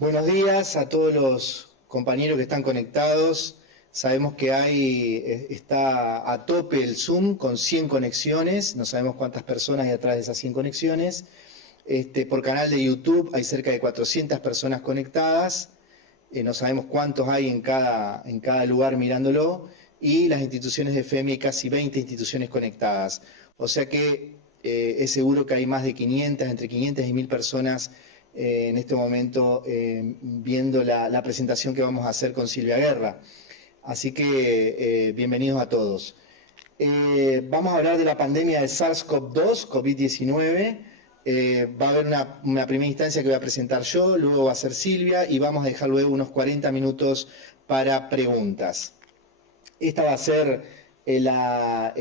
Buenos días a todos los compañeros que están conectados. Sabemos que está a tope el Zoom con 100 conexiones. No sabemos cuántas personas hay atrás de esas 100 conexiones. Por canal de YouTube hay cerca de 400 personas conectadas. No sabemos cuántos hay en cada lugar mirándolo. Y las instituciones de FEMI hay casi 20 instituciones conectadas. O sea que es seguro que hay más de 500, entre 500 y 1000 personas en este momento viendo la presentación que vamos a hacer con Silvia Guerra. Así que bienvenidos a todos. Vamos a hablar de la pandemia de SARS-CoV-2, COVID-19. Va a haber una primera instancia que voy a presentar yo, luego va a ser Silvia y vamos a dejar luego unos 40 minutos para preguntas. Esta va a ser la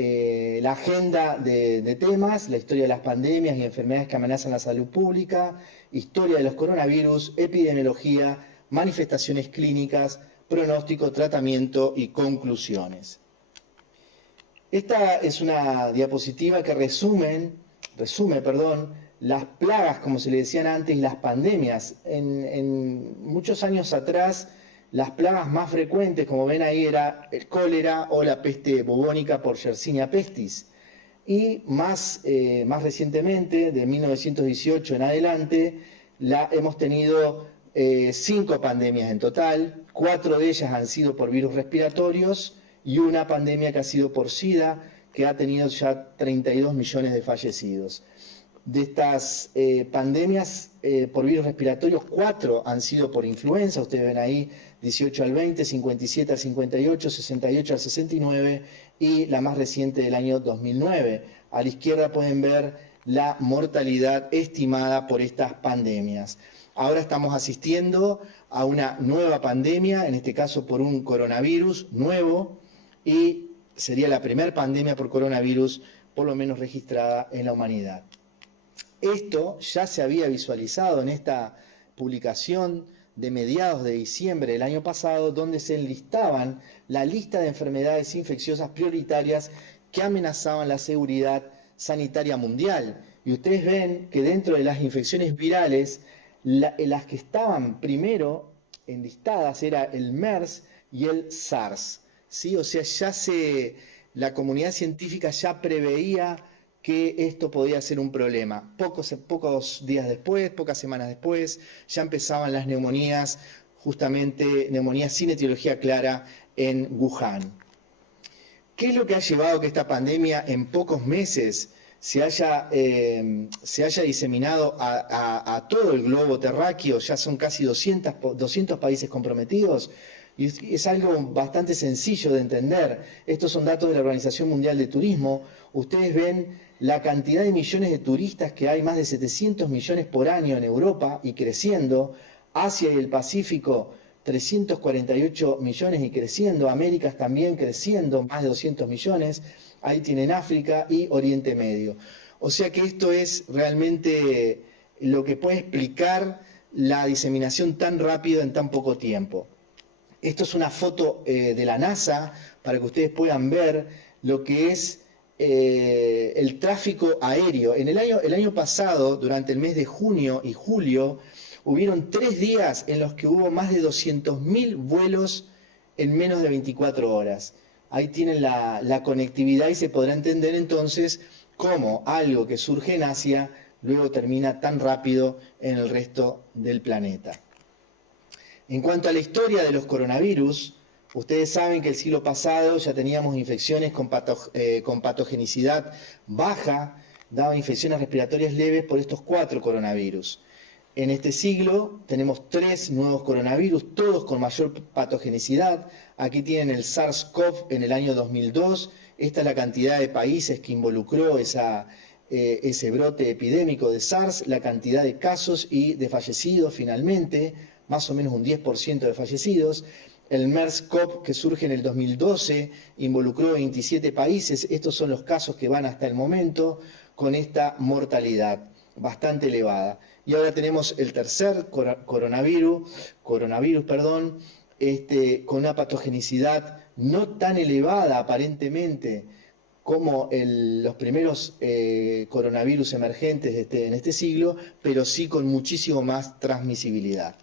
agenda de temas, la historia de las pandemias y enfermedades que amenazan la salud pública, historia de los coronavirus, epidemiología, manifestaciones clínicas, pronóstico, tratamiento y conclusiones. Esta es una diapositiva que resume, las plagas, como se le decían antes, las pandemias. En muchos años atrás, las plagas más frecuentes, como ven ahí, era el cólera o la peste bubónica por Yersinia pestis. Y más recientemente, de 1918 en adelante, hemos tenido 5 pandemias en total. 4 de ellas han sido por virus respiratorios y una pandemia que ha sido por SIDA, que ha tenido ya 32 millones de fallecidos. De estas pandemias por virus respiratorios, 4 han sido por influenza. Ustedes ven ahí 18 al 20, 57 al 58, 68 al 69 y la más reciente del año 2009. A la izquierda pueden ver la mortalidad estimada por estas pandemias. Ahora estamos asistiendo a una nueva pandemia, en este caso por un coronavirus nuevo, y sería la primera pandemia por coronavirus por lo menos registrada en la humanidad. Esto ya se había visualizado en esta publicación de mediados de diciembre del año pasado, donde se enlistaban la lista de enfermedades infecciosas prioritarias que amenazaban la seguridad sanitaria mundial. Y ustedes ven que dentro de las infecciones virales, las que estaban primero enlistadas era el MERS y el SARS. ¿Sí? O sea, la comunidad científica ya preveía que esto podía ser un problema. Pocos días después, pocas semanas después, ya empezaban las neumonías, justamente neumonías sin etiología clara en Wuhan. ¿Qué es lo que ha llevado a que esta pandemia en pocos meses se haya diseminado a todo el globo terráqueo? Ya son casi 200 países comprometidos. Y es algo bastante sencillo de entender. Estos son datos de la Organización Mundial de Turismo. Ustedes ven la cantidad de millones de turistas que hay, más de 700 millones por año en Europa y creciendo. Asia y el Pacífico, 348 millones y creciendo. Américas también creciendo, más de 200 millones. Ahí tienen África y Oriente Medio. O sea que esto es realmente lo que puede explicar la diseminación tan rápida en tan poco tiempo. Esto es una foto de la NASA para que ustedes puedan ver lo que es el tráfico aéreo. El año pasado, durante el mes de junio y julio, hubieron 3 días en los que hubo más de 200.000 vuelos en menos de 24 horas. Ahí tienen la conectividad y se podrá entender entonces cómo algo que surge en Asia luego termina tan rápido en el resto del planeta. En cuanto a la historia de los coronavirus, ustedes saben que el siglo pasado ya teníamos infecciones con patogenicidad baja, daban infecciones respiratorias leves por estos 4 coronavirus. En este siglo tenemos 3 nuevos coronavirus, todos con mayor patogenicidad. Aquí tienen el SARS-CoV en el año 2002. Esta es la cantidad de países que involucró ese brote epidémico de SARS, la cantidad de casos y de fallecidos finalmente, más o menos un 10% de fallecidos. El MERS-CoV, que surge en el 2012, involucró 27 países. Estos son los casos que van hasta el momento con esta mortalidad bastante elevada. Y ahora tenemos el tercer coronavirus, con una patogenicidad no tan elevada aparentemente como los primeros coronavirus emergentes en este siglo, pero sí con muchísimo más transmisibilidad.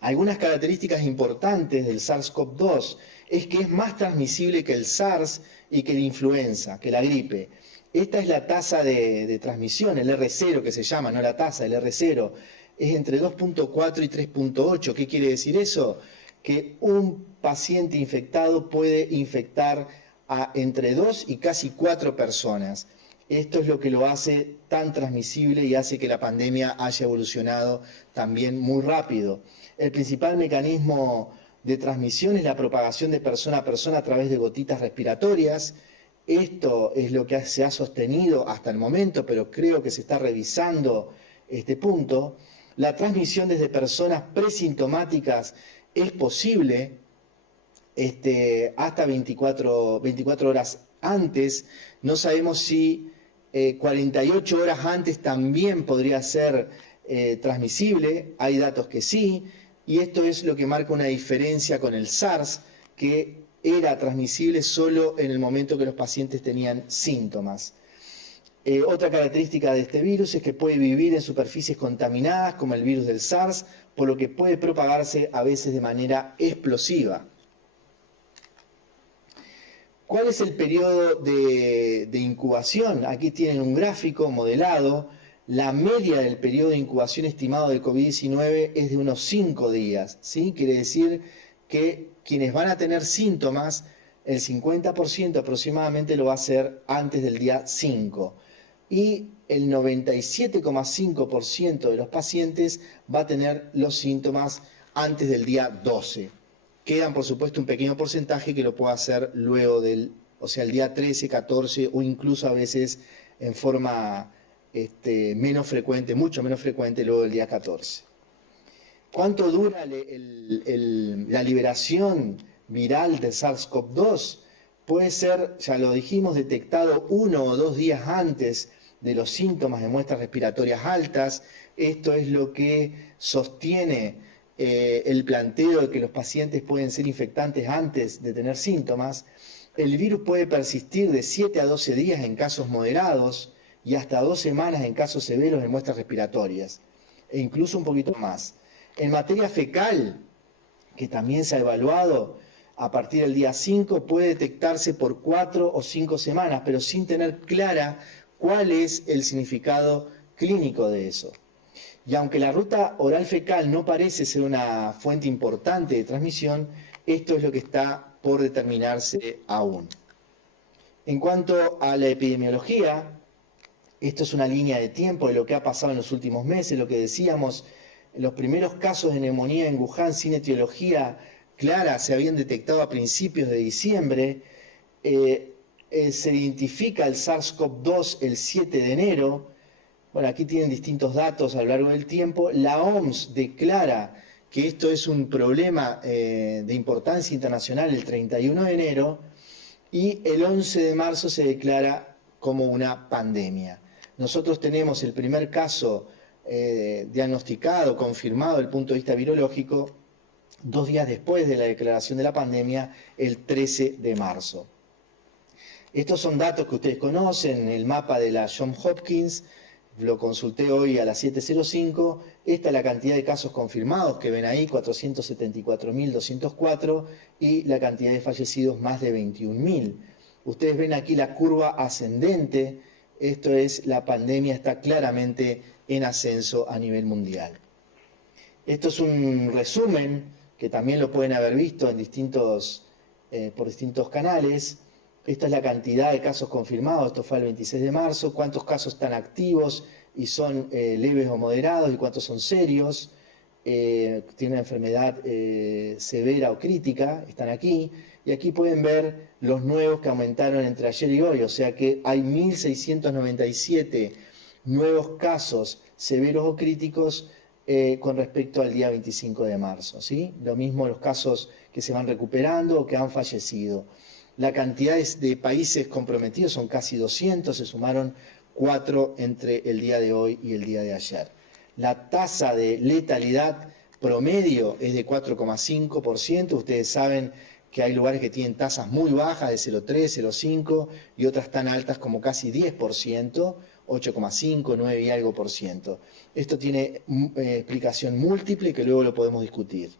Algunas características importantes del SARS-CoV-2 es que es más transmisible que el SARS y que la influenza, que la gripe. Esta es la tasa de transmisión, el R0 que se llama, no la tasa, el R0, es entre 2.4 y 3.8. ¿Qué quiere decir eso? Que un paciente infectado puede infectar a entre 2 y casi 4 personas. Esto es lo que lo hace tan transmisible y hace que la pandemia haya evolucionado también muy rápido. El principal mecanismo de transmisión es la propagación de persona a persona a través de gotitas respiratorias. Esto es lo que se ha sostenido hasta el momento, pero creo que se está revisando este punto. La transmisión desde personas presintomáticas es posible hasta 24 horas antes. No sabemos si 48 horas antes también podría ser transmisible. Hay datos que sí, y esto es lo que marca una diferencia con el SARS, que era transmisible solo en el momento que los pacientes tenían síntomas. Otra característica de este virus es que puede vivir en superficies contaminadas, como el virus del SARS, por lo que puede propagarse a veces de manera explosiva. ¿Cuál es el periodo de incubación? Aquí tienen un gráfico modelado. La media del periodo de incubación estimado de COVID-19 es de unos 5 días, ¿sí? Quiere decir que quienes van a tener síntomas, el 50% aproximadamente lo va a hacer antes del día 5. Y el 97,5% de los pacientes va a tener los síntomas antes del día 12. Quedan, por supuesto, un pequeño porcentaje que lo puede hacer luego el día 13, 14 o incluso a veces en forma menos frecuente, mucho menos frecuente luego del día 14. ¿Cuánto dura la liberación viral del SARS-CoV-2? Puede ser, ya lo dijimos, detectado 1 o 2 días antes de los síntomas de muestras respiratorias altas. Esto es lo que sostiene el planteo de que los pacientes pueden ser infectantes antes de tener síntomas. El virus puede persistir de 7 a 12 días en casos moderados y hasta 2 semanas en casos severos de muestras respiratorias, e incluso un poquito más. En materia fecal, que también se ha evaluado, a partir del día 5 puede detectarse por 4 o 5 semanas, pero sin tener clara cuál es el significado clínico de eso. Y aunque la ruta oral fecal no parece ser una fuente importante de transmisión, esto es lo que está por determinarse aún. En cuanto a la epidemiología, esto es una línea de tiempo de lo que ha pasado en los últimos meses, lo que decíamos, los primeros casos de neumonía en Wuhan sin etiología clara se habían detectado a principios de diciembre. Se identifica el SARS-CoV-2 el 7 de enero. Bueno, aquí tienen distintos datos a lo largo del tiempo. La OMS declara que esto es un problema de importancia internacional el 31 de enero y el 11 de marzo se declara como una pandemia. Nosotros tenemos el primer caso diagnosticado, confirmado desde el punto de vista virológico, 2 días después de la declaración de la pandemia, el 13 de marzo. Estos son datos que ustedes conocen, el mapa de la Johns Hopkins, lo consulté hoy a las 7:05, esta es la cantidad de casos confirmados que ven ahí, 474.204, y la cantidad de fallecidos, más de 21.000. Ustedes ven aquí la curva ascendente, esto es, la pandemia está claramente en ascenso a nivel mundial. Esto es un resumen, que también lo pueden haber visto en por distintos canales. Esta es la cantidad de casos confirmados, esto fue el 26 de marzo, cuántos casos están activos y son leves o moderados y cuántos son serios, tienen una enfermedad severa o crítica, están aquí, y aquí pueden ver los nuevos que aumentaron entre ayer y hoy, o sea que hay 1.697 nuevos casos severos o críticos con respecto al día 25 de marzo, ¿sí? Lo mismo los casos que se van recuperando o que han fallecido. La cantidad de países comprometidos son casi 200, se sumaron 4 entre el día de hoy y el día de ayer. La tasa de letalidad promedio es de 4,5%. Ustedes saben que hay lugares que tienen tasas muy bajas de 0,3, 0,5 y otras tan altas como casi 10%. 8,5, 9 y algo por ciento. Esto tiene explicación múltiple que luego lo podemos discutir.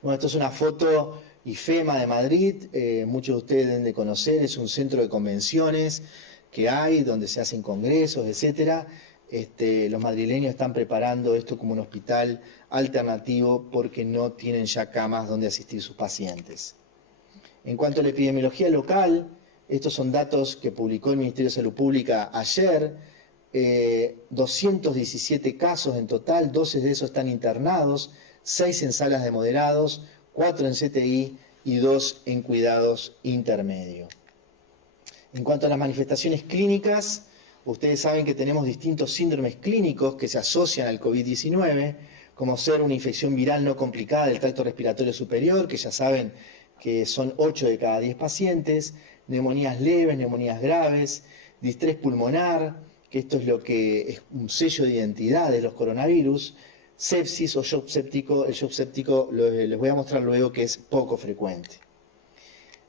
Bueno, esto es una foto IFEMA de Madrid, muchos de ustedes deben de conocer, es un centro de convenciones que hay, donde se hacen congresos, etcétera. Los madrileños están preparando esto como un hospital alternativo porque no tienen ya camas donde asistir sus pacientes. En cuanto a la epidemiología local, estos son datos que publicó el Ministerio de Salud Pública ayer, 217 casos en total, 12 de esos están internados, 6 en salas de moderados, 4 en CTI y 2 en cuidados intermedios. En cuanto a las manifestaciones clínicas, ustedes saben que tenemos distintos síndromes clínicos que se asocian al COVID-19, como ser una infección viral no complicada del tracto respiratorio superior, que ya saben que son 8 de cada 10 pacientes, neumonías leves, neumonías graves, distrés pulmonar, que esto es lo que es un sello de identidad de los coronavirus, sepsis o shock séptico. El shock séptico les voy a mostrar luego que es poco frecuente.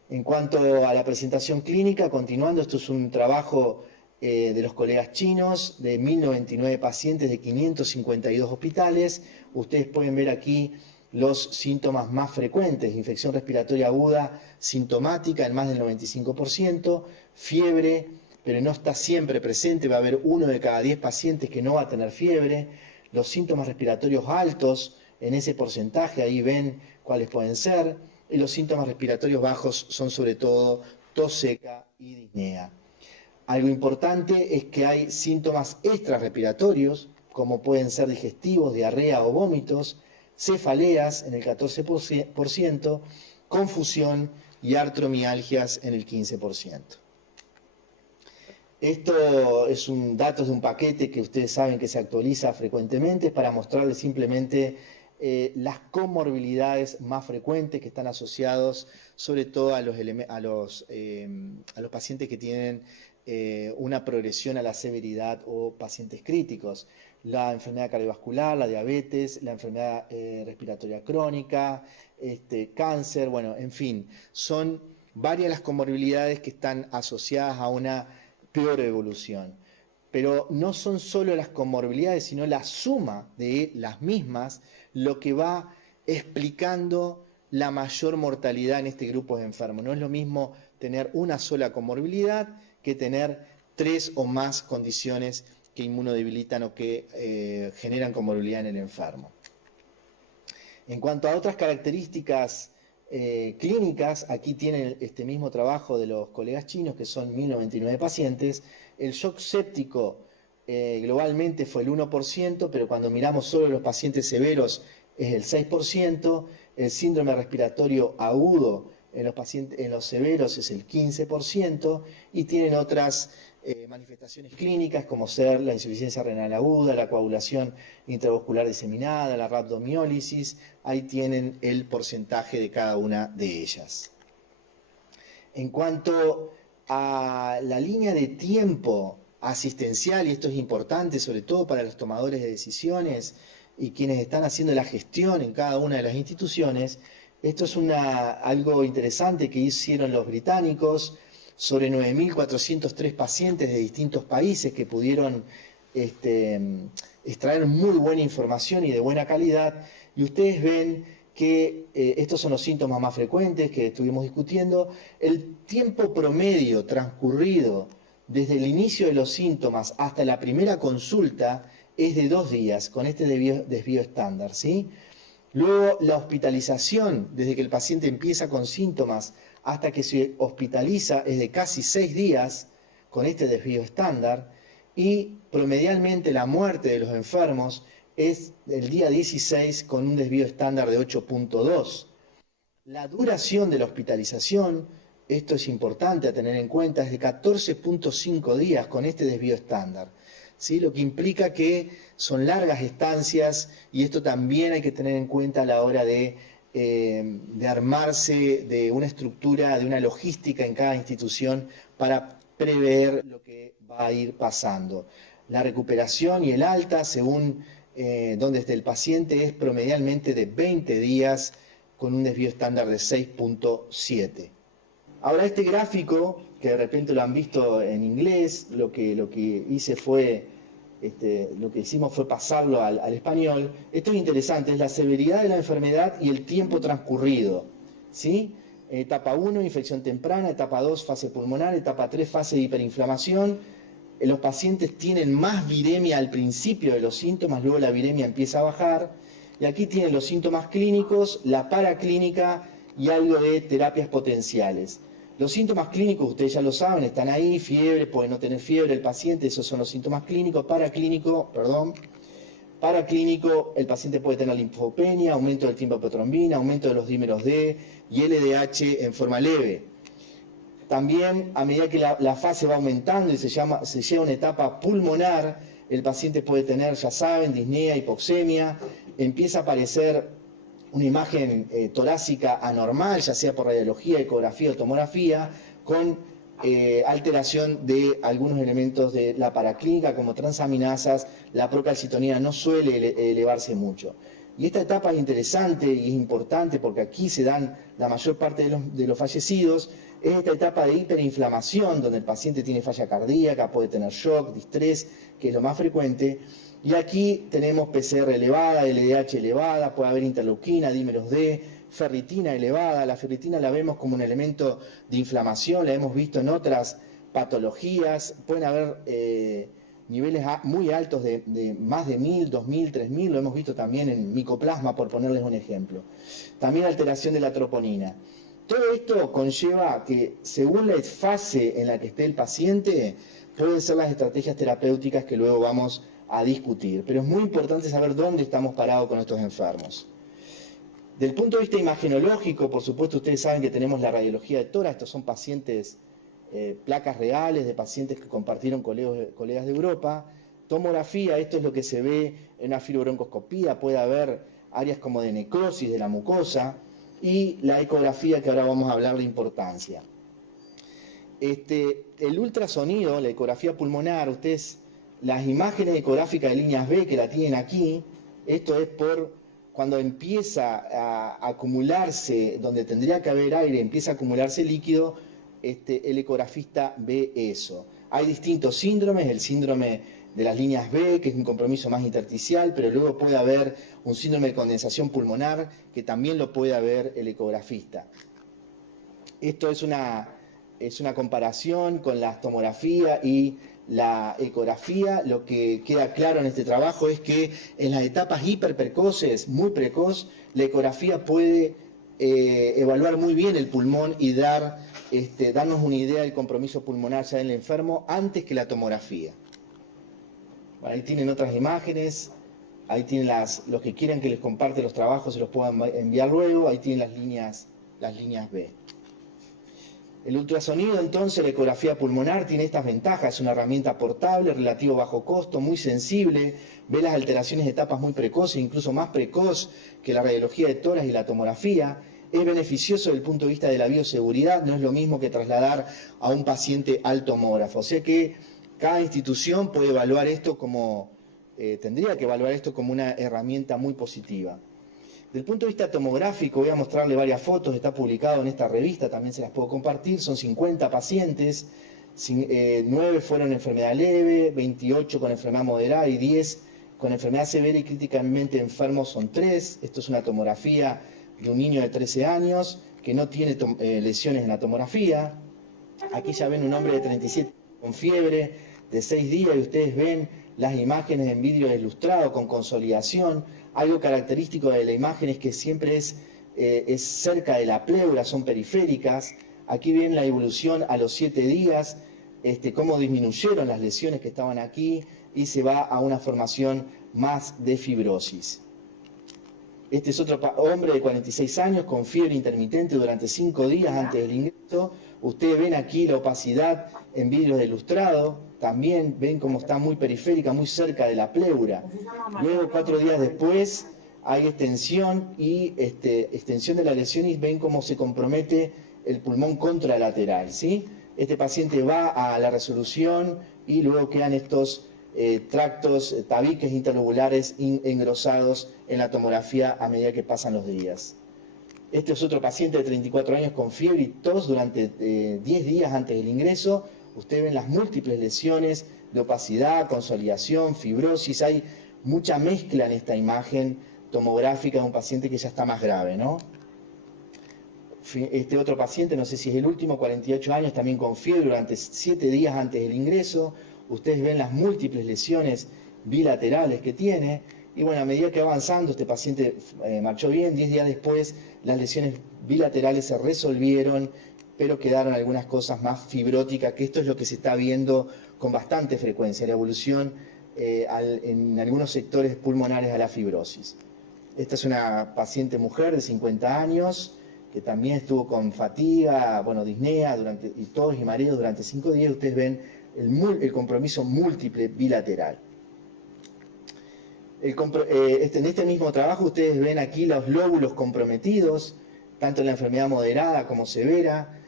En cuanto a la presentación clínica, continuando, esto es un trabajo de los colegas chinos, de 1099 pacientes de 552 hospitales. Ustedes pueden ver aquí los síntomas más frecuentes: infección respiratoria aguda sintomática en más del 95%, fiebre, pero no está siempre presente, va a haber 1 de cada 10 pacientes que no va a tener fiebre. Los síntomas respiratorios altos en ese porcentaje, ahí ven cuáles pueden ser, y los síntomas respiratorios bajos son sobre todo tos seca y disnea. Algo importante es que hay síntomas extrarrespiratorios, como pueden ser digestivos, diarrea o vómitos, cefaleas en el 14%, confusión y artromialgias en el 15%. Esto es datos de un paquete que ustedes saben que se actualiza frecuentemente, para mostrarles simplemente las comorbilidades más frecuentes que están asociados sobre todo a los pacientes que tienen una progresión a la severidad o pacientes críticos: la enfermedad cardiovascular, la diabetes, la enfermedad respiratoria crónica, cáncer, bueno, en fin, son varias las comorbilidades que están asociadas a una peor evolución. Pero no son solo las comorbilidades, sino la suma de las mismas lo que va explicando la mayor mortalidad en este grupo de enfermos. No es lo mismo tener una sola comorbilidad que tener 3 o más condiciones que inmunodebilitan o que generan comorbilidad en el enfermo. En cuanto a otras características clínicas, aquí tienen este mismo trabajo de los colegas chinos, que son 1099 pacientes. El shock séptico globalmente fue el 1%, pero cuando miramos solo los pacientes severos es el 6%. El síndrome respiratorio agudo en los severos es el 15%, y tienen otras manifestaciones clínicas como ser la insuficiencia renal aguda, la coagulación intravascular diseminada, la rhabdomiólisis. Ahí tienen el porcentaje de cada una de ellas. En cuanto a la línea de tiempo asistencial, y esto es importante sobre todo para los tomadores de decisiones y quienes están haciendo la gestión en cada una de las instituciones, esto es algo interesante que hicieron los británicos sobre 9.403 pacientes de distintos países que pudieron extraer muy buena información y de buena calidad, y ustedes ven que estos son los síntomas más frecuentes que estuvimos discutiendo. El tiempo promedio transcurrido desde el inicio de los síntomas hasta la primera consulta es de 2 días, con este desvío estándar, ¿sí? Luego, la hospitalización, desde que el paciente empieza con síntomas hasta que se hospitaliza, es de casi 6 días, con este desvío estándar, y promedialmente la muerte de los enfermos es el día 16, con un desvío estándar de 8.2. La duración de la hospitalización, esto es importante a tener en cuenta, es de 14.5 días con este desvío estándar, ¿sí? Lo que implica que son largas estancias, y esto también hay que tener en cuenta a la hora de armarse de una estructura, de una logística en cada institución para prever lo que va a ir pasando. La recuperación y el alta, según donde esté el paciente, es promedialmente de 20 días con un desvío estándar de 6.7. Ahora este gráfico, que de repente lo han visto en inglés, lo que hice fue, lo que hicimos fue pasarlo al español. Esto es interesante, es la severidad de la enfermedad y el tiempo transcurrido, ¿sí? Etapa 1, infección temprana; etapa 2, fase pulmonar; etapa 3, fase de hiperinflamación. Los pacientes tienen más viremia al principio de los síntomas, luego la viremia empieza a bajar. Y aquí tienen los síntomas clínicos, la paraclínica y algo de terapias potenciales. Los síntomas clínicos, ustedes ya lo saben, están ahí: fiebre, puede no tener fiebre el paciente, esos son los síntomas clínicos. Paraclínico, el paciente puede tener linfopenia, aumento del tiempo de protrombina, aumento de los dímeros D y LDH en forma leve. También, a medida que la fase va aumentando y se llega a una etapa pulmonar, el paciente puede tener, ya saben, disnea, hipoxemia, empieza a aparecer una imagen torácica anormal, ya sea por radiología, ecografía o tomografía, con alteración de algunos elementos de la paraclínica, como transaminasas. La procalcitonina no suele elevarse mucho. Y esta etapa es interesante y es importante porque aquí se dan la mayor parte de los fallecidos. Es esta etapa de hiperinflamación, donde el paciente tiene falla cardíaca, puede tener shock, distrés, que es lo más frecuente. Y aquí tenemos PCR elevada, LDH elevada, puede haber interleuquina, dímeros D, ferritina elevada. La ferritina la vemos como un elemento de inflamación, la hemos visto en otras patologías. Pueden haber niveles muy altos de más de 1000, 2000, 3000, lo hemos visto también en micoplasma, por ponerles un ejemplo. También alteración de la troponina. Todo esto conlleva que, según la fase en la que esté el paciente, pueden ser las estrategias terapéuticas que luego vamos a discutir. Pero es muy importante saber dónde estamos parados con estos enfermos. Del punto de vista imagenológico, por supuesto, ustedes saben que tenemos la radiología de tórax. Estos son pacientes, placas reales de pacientes que compartieron colegas de Europa. Tomografía, esto es lo que se ve en una fibrobroncoscopía. Puede haber áreas como de necrosis de la mucosa. Y la ecografía, que ahora vamos a hablar de importancia. El ultrasonido, la ecografía pulmonar, ustedes, las imágenes ecográficas de líneas B que la tienen aquí, esto es por cuando empieza a acumularse, donde tendría que haber aire, empieza a acumularse líquido, el ecografista ve eso. Hay distintos síndromes: el síndrome de las líneas B, que es un compromiso más intersticial, pero luego puede haber un síndrome de condensación pulmonar, que también lo puede ver el ecografista. Esto es una comparación con la tomografía y la ecografía. Lo que queda claro en este trabajo es que en las etapas hiperprecoces, muy precoz, la ecografía puede evaluar muy bien el pulmón y darnos una idea del compromiso pulmonar ya en el enfermo antes que la tomografía. Ahí tienen otras imágenes, ahí tienen los que quieran que les comparte los trabajos, se los puedan enviar luego. Ahí tienen las líneas B. El ultrasonido, entonces, la ecografía pulmonar, tiene estas ventajas: es una herramienta portable, relativo bajo costo, muy sensible, ve las alteraciones de etapas muy precoces, incluso más precoz que la radiología de tórax y la tomografía. Es beneficioso desde el punto de vista de la bioseguridad, no es lo mismo que trasladar a un paciente al tomógrafo. O sea que cada institución puede evaluar esto tendría que evaluar esto como una herramienta muy positiva. Desde el punto de vista tomográfico, voy a mostrarle varias fotos, está publicado en esta revista, también se las puedo compartir. Son 50 pacientes, 9 fueron enfermedad leve, 28 con enfermedad moderada y 10 con enfermedad severa y críticamente enfermos son 3. Esto es una tomografía de un niño de 13 años que no tiene lesiones en la tomografía. Aquí ya ven un hombre de 37 con fiebre de 6 días y ustedes ven las imágenes en vídeo ilustrado con consolidación. Algo característico de la imagen es que siempre es cerca de la pleura, son periféricas. Aquí ven la evolución a los 7 días, cómo disminuyeron las lesiones que estaban aquí y se va a una formación más de fibrosis. Este es otro hombre de 46 años con fiebre intermitente durante 5 días antes del ingreso. Ustedes ven aquí la opacidad en vídeos de ilustrado. También ven cómo está muy periférica, muy cerca de la pleura. Luego, 4 días después, hay extensión extensión de la lesión y ven cómo se compromete el pulmón contralateral, ¿sí? Este paciente va a la resolución y luego quedan estos tractos, tabiques interlobulares engrosados en la tomografía a medida que pasan los días. Este es otro paciente de 34 años con fiebre y tos durante 10 días antes del ingreso. Ustedes ven las múltiples lesiones de opacidad, consolidación, fibrosis. Hay mucha mezcla en esta imagen tomográfica de un paciente que ya está más grave, ¿no? Este otro paciente, no sé si es el último, 48 años, también con fiebre durante 7 días antes del ingreso. Ustedes ven las múltiples lesiones bilaterales que tiene. Y bueno, a medida que va avanzando, este paciente marchó bien. 10 días después, las lesiones bilaterales se resolvieron, pero quedaron algunas cosas más fibróticas, que esto es lo que se está viendo con bastante frecuencia, la evolución en algunos sectores pulmonares a la fibrosis. Esta es una paciente mujer de 50 años, que también estuvo con fatiga, bueno, disnea y tos y mareos durante 5 días. Ustedes ven el compromiso múltiple bilateral. En este mismo trabajo ustedes ven aquí los lóbulos comprometidos, tanto en la enfermedad moderada como severa.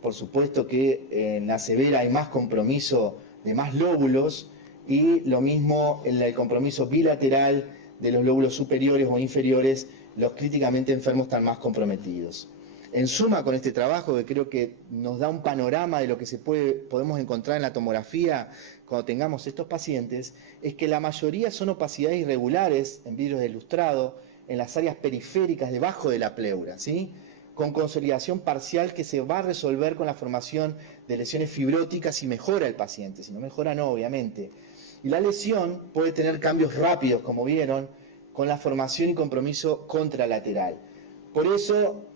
Por supuesto que en la severa hay más compromiso de más lóbulos, y lo mismo en el compromiso bilateral de los lóbulos superiores o inferiores. Los críticamente enfermos están más comprometidos. En suma, con este trabajo, que creo que nos da un panorama de lo que podemos encontrar en la tomografía cuando tengamos estos pacientes, es que la mayoría son opacidades irregulares en vidrios de lustrado, en las áreas periféricas debajo de la pleura, ¿sí? Con consolidación parcial que se va a resolver con la formación de lesiones fibróticas si mejora el paciente. Si no mejora, no, obviamente. Y la lesión puede tener cambios rápidos, como vieron, con la formación y compromiso contralateral. Por eso,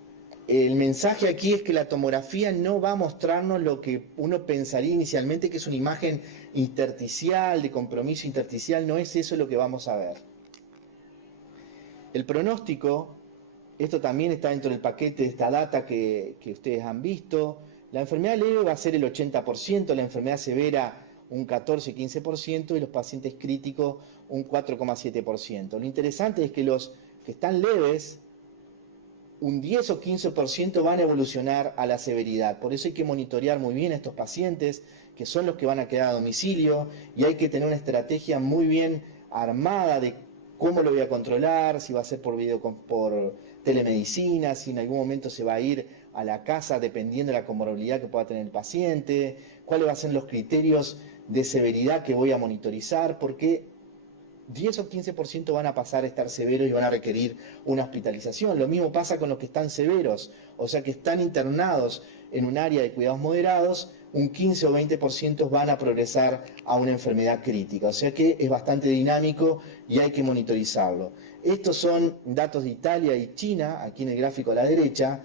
el mensaje aquí es que la tomografía no va a mostrarnos lo que uno pensaría inicialmente, que es una imagen intersticial, de compromiso intersticial. No es eso lo que vamos a ver. El pronóstico, esto también está dentro del paquete de esta data que ustedes han visto. La enfermedad leve va a ser el 80%, la enfermedad severa un 14-15% y los pacientes críticos un 4,7%. Lo interesante es que los que están leves, un 10 o 15% van a evolucionar a la severidad. Por eso hay que monitorear muy bien a estos pacientes, que son los que van a quedar a domicilio, y hay que tener una estrategia muy bien armada de cómo lo voy a controlar, si va a ser por telemedicina, si en algún momento se va a ir a la casa dependiendo de la comorbilidad que pueda tener el paciente, cuáles van a ser los criterios de severidad que voy a monitorizar, porque 10 o 15% van a pasar a estar severos y van a requerir una hospitalización. Lo mismo pasa con los que están severos, o sea que están internados en un área de cuidados moderados, un 15 o 20% van a progresar a una enfermedad crítica. O sea que es bastante dinámico y hay que monitorizarlo. Estos son datos de Italia y China, aquí en el gráfico a la derecha.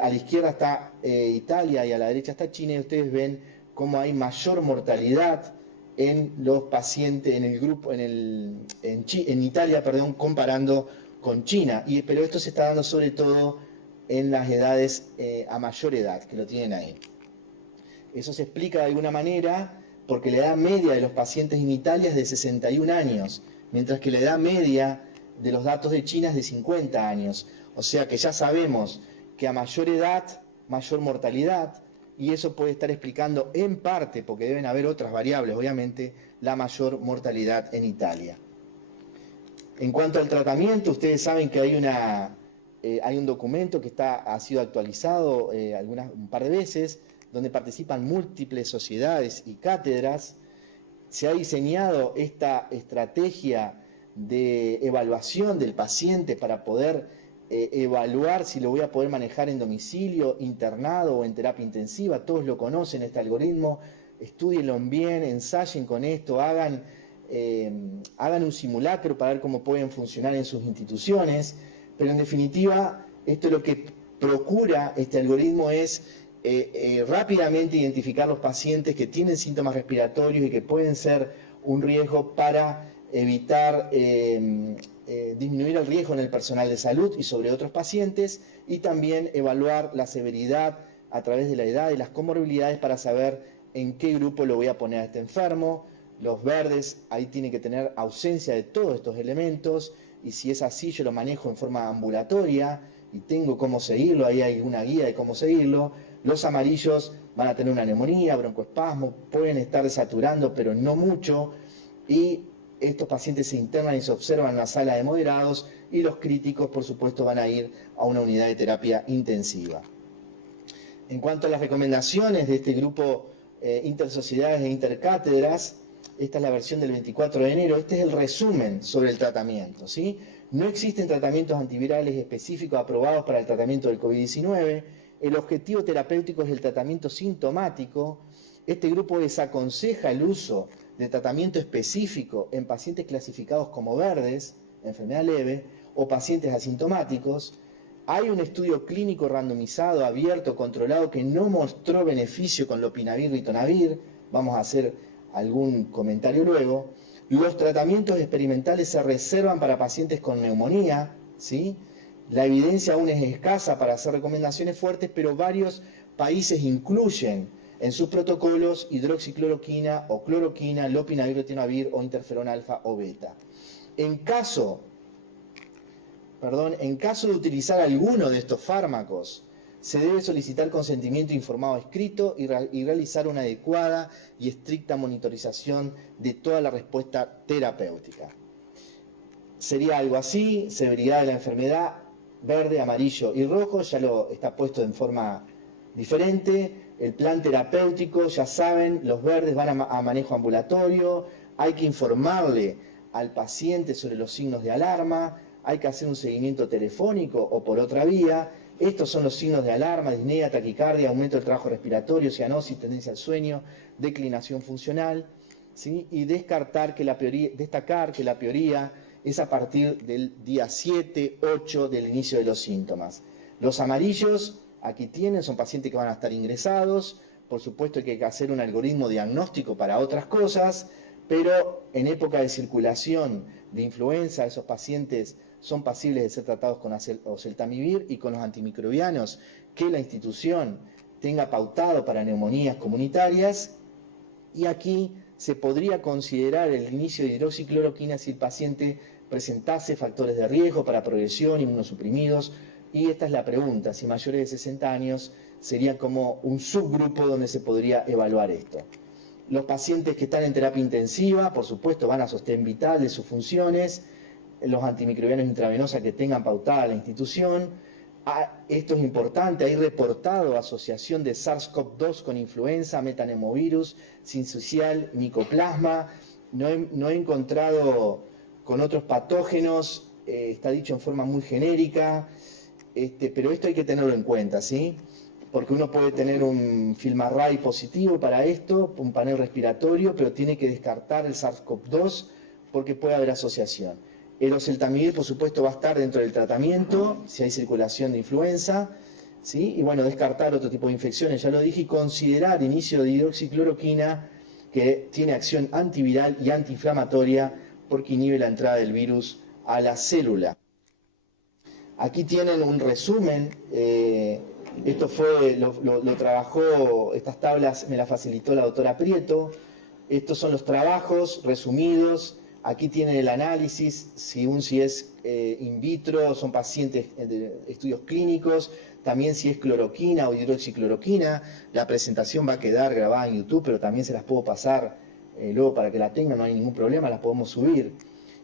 A la izquierda está Italia y a la derecha está China, y ustedes ven cómo hay mayor mortalidad en los pacientes, en el grupo, en Italia, perdón, comparando con China. Pero esto se está dando sobre todo en las edades a mayor edad, que lo tienen ahí. Eso se explica de alguna manera porque la edad media de los pacientes en Italia es de 61 años, mientras que la edad media de los datos de China es de 50 años. O sea que ya sabemos que a mayor edad, mayor mortalidad, y eso puede estar explicando en parte, porque deben haber otras variables, obviamente, la mayor mortalidad en Italia. En cuanto al tratamiento, ustedes saben que hay un documento que ha sido actualizado un par de veces, donde participan múltiples sociedades y cátedras. Se ha diseñado esta estrategia de evaluación del paciente para poder evaluar si lo voy a poder manejar en domicilio, internado o en terapia intensiva. Todos lo conocen, este algoritmo. Estúdienlo bien, ensayen con esto, hagan un simulacro para ver cómo pueden funcionar en sus instituciones. Pero en definitiva, esto lo que procura este algoritmo es rápidamente identificar los pacientes que tienen síntomas respiratorios y que pueden ser un riesgo para evitar disminuir el riesgo en el personal de salud y sobre otros pacientes, y también evaluar la severidad a través de la edad y las comorbilidades para saber en qué grupo lo voy a poner a este enfermo. Los verdes, ahí tiene que tener ausencia de todos estos elementos, y si es así yo lo manejo en forma ambulatoria y tengo cómo seguirlo, ahí hay una guía de cómo seguirlo. Los amarillos van a tener una neumonía, broncoespasmo, pueden estar desaturando pero no mucho, y estos pacientes se internan y se observan en una sala de moderados y los críticos, por supuesto, van a ir a una unidad de terapia intensiva. En cuanto a las recomendaciones de este grupo Intersociedades e Intercátedras, esta es la versión del 24 de enero, este es el resumen sobre el tratamiento, ¿sí? No existen tratamientos antivirales específicos aprobados para el tratamiento del COVID-19, el objetivo terapéutico es el tratamiento sintomático. Este grupo desaconseja el uso de tratamiento específico en pacientes clasificados como verdes, enfermedad leve, o pacientes asintomáticos. Hay un estudio clínico randomizado, abierto, controlado, que no mostró beneficio con lopinavir, ritonavir. Vamos a hacer algún comentario luego. Los tratamientos experimentales se reservan para pacientes con neumonía, ¿sí? La evidencia aún es escasa para hacer recomendaciones fuertes, pero varios países incluyen en sus protocolos hidroxicloroquina o cloroquina, lopinavir, ritonavir o interferón alfa o beta. En caso de utilizar alguno de estos fármacos, se debe solicitar consentimiento informado escrito y realizar una adecuada y estricta monitorización de toda la respuesta terapéutica. Sería algo así: severidad de la enfermedad, verde, amarillo y rojo, ya lo está puesto en forma diferente. El plan terapéutico, ya saben, los verdes van a manejo ambulatorio, hay que informarle al paciente sobre los signos de alarma, hay que hacer un seguimiento telefónico o por otra vía. Estos son los signos de alarma: disnea, taquicardia, aumento del trabajo respiratorio, cianosis, tendencia al sueño, declinación funcional, ¿sí? Y destacar que la prioría es a partir del día 7, 8 del inicio de los síntomas. Los amarillos, aquí tienen, son pacientes que van a estar ingresados. Por supuesto que hay que hacer un algoritmo diagnóstico para otras cosas, pero en época de circulación de influenza, esos pacientes son pasibles de ser tratados con oseltamivir y con los antimicrobianos que la institución tenga pautado para neumonías comunitarias. Y aquí se podría considerar el inicio de hidroxicloroquina si el paciente presentase factores de riesgo para progresión, inmunosuprimidos. Y esta es la pregunta: si mayores de 60 años sería como un subgrupo donde se podría evaluar esto. Los pacientes que están en terapia intensiva, por supuesto, van a sostén vital de sus funciones. Los antimicrobianos intravenosa que tengan pautada la institución. Esto es importante: hay reportado asociación de SARS-CoV-2 con influenza, metanemovirus, sincicial, micoplasma. No he encontrado con otros patógenos, está dicho en forma muy genérica, pero esto hay que tenerlo en cuenta, ¿sí? Porque uno puede tener un FilmArray positivo para esto, un panel respiratorio, pero tiene que descartar el SARS-CoV-2 porque puede haber asociación. El oseltamivir, por supuesto, va a estar dentro del tratamiento si hay circulación de influenza, ¿sí? Y bueno, descartar otro tipo de infecciones, ya lo dije, y considerar inicio de hidroxicloroquina, que tiene acción antiviral y antiinflamatoria porque inhibe la entrada del virus a la célula. Aquí tienen un resumen. Esto fue, lo trabajó, estas tablas me las facilitó la doctora Prieto. Estos son los trabajos resumidos. Aquí tienen el análisis, si es in vitro, son pacientes de estudios clínicos, también si es cloroquina o hidroxicloroquina. La presentación va a quedar grabada en YouTube, pero también se las puedo pasar luego para que la tengan, no hay ningún problema, las podemos subir.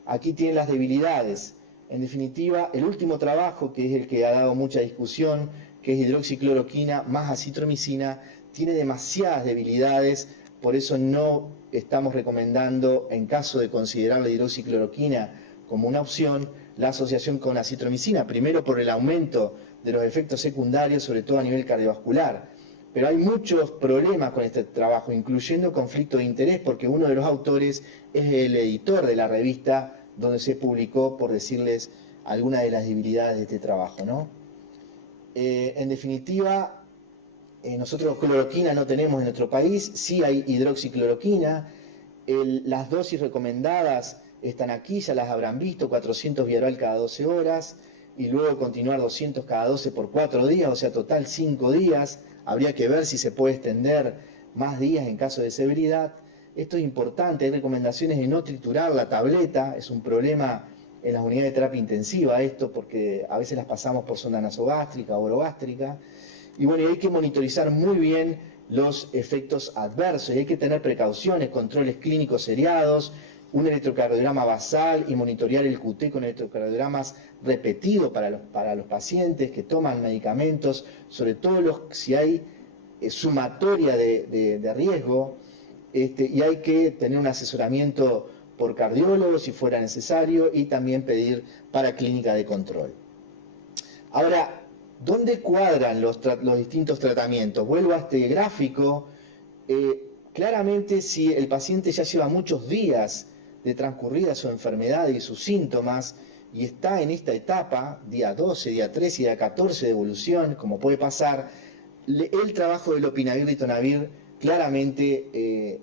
Aquí tienen las debilidades. En definitiva, el último trabajo, que es el que ha dado mucha discusión, que es hidroxicloroquina más acitromicina, tiene demasiadas debilidades, por eso no estamos recomendando, en caso de considerar la hidroxicloroquina como una opción, la asociación con acitromicina, primero por el aumento de los efectos secundarios, sobre todo a nivel cardiovascular. Pero hay muchos problemas con este trabajo, incluyendo conflicto de interés, porque uno de los autores es el editor de la revista donde se publicó, por decirles algunas de las debilidades de este trabajo, ¿no? En definitiva, nosotros cloroquina no tenemos en nuestro país, sí hay hidroxicloroquina. Las dosis recomendadas están aquí, ya las habrán visto: 400 vía oral cada 12 horas, y luego continuar 200 cada 12 por 4 días, o sea, total 5 días. Habría que ver si se puede extender más días en caso de severidad. Esto es importante, hay recomendaciones de no triturar la tableta, es un problema en las unidades de terapia intensiva esto, porque a veces las pasamos por sonda nasogástrica o orogástrica. Y bueno, hay que monitorizar muy bien los efectos adversos, y hay que tener precauciones, controles clínicos seriados, un electrocardiograma basal y monitorear el QT con electrocardiogramas repetidos para los pacientes que toman medicamentos, sobre todo si hay sumatoria de riesgo, y hay que tener un asesoramiento por cardiólogo si fuera necesario y también pedir para clínica de control. Ahora, ¿dónde cuadran los distintos tratamientos? Vuelvo a este gráfico. Claramente, si el paciente ya lleva muchos días de transcurrida su enfermedad y sus síntomas y está en esta etapa, día 12, día 13 y día 14 de evolución, como puede pasar, el trabajo del lopinavir ritonavir claramente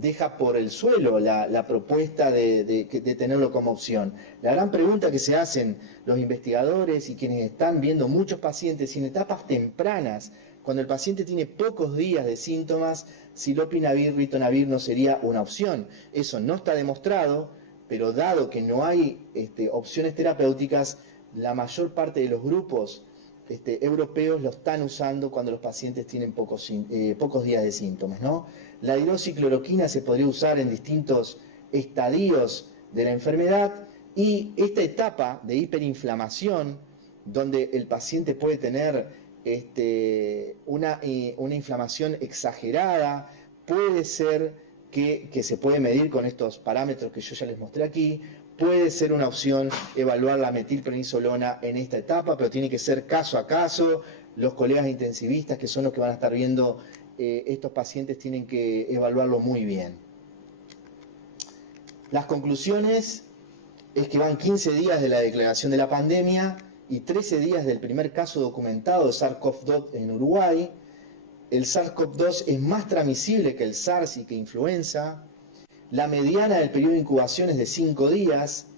deja por el suelo la propuesta de tenerlo como opción. La gran pregunta que se hacen los investigadores y quienes están viendo muchos pacientes en etapas tempranas, cuando el paciente tiene pocos días de síntomas, si lopinavir ritonavir no sería una opción. Eso no está demostrado, pero dado que no hay opciones terapéuticas, la mayor parte de los grupos europeos lo están usando cuando los pacientes tienen pocos días de síntomas, ¿no? La hidroxicloroquina se podría usar en distintos estadios de la enfermedad, y esta etapa de hiperinflamación, donde el paciente puede tener una inflamación exagerada, puede ser que se puede medir con estos parámetros que yo ya les mostré aquí. Puede ser una opción evaluar la metilprednisolona en esta etapa, pero tiene que ser caso a caso. Los colegas intensivistas, que son los que van a estar viendo estos pacientes, tienen que evaluarlo muy bien. Las conclusiones es que van 15 días de la declaración de la pandemia y 13 días del primer caso documentado de SARS-CoV-2 en Uruguay. El SARS-CoV-2 es más transmisible que el SARS y que influenza. La mediana del periodo de incubación es de 5 días.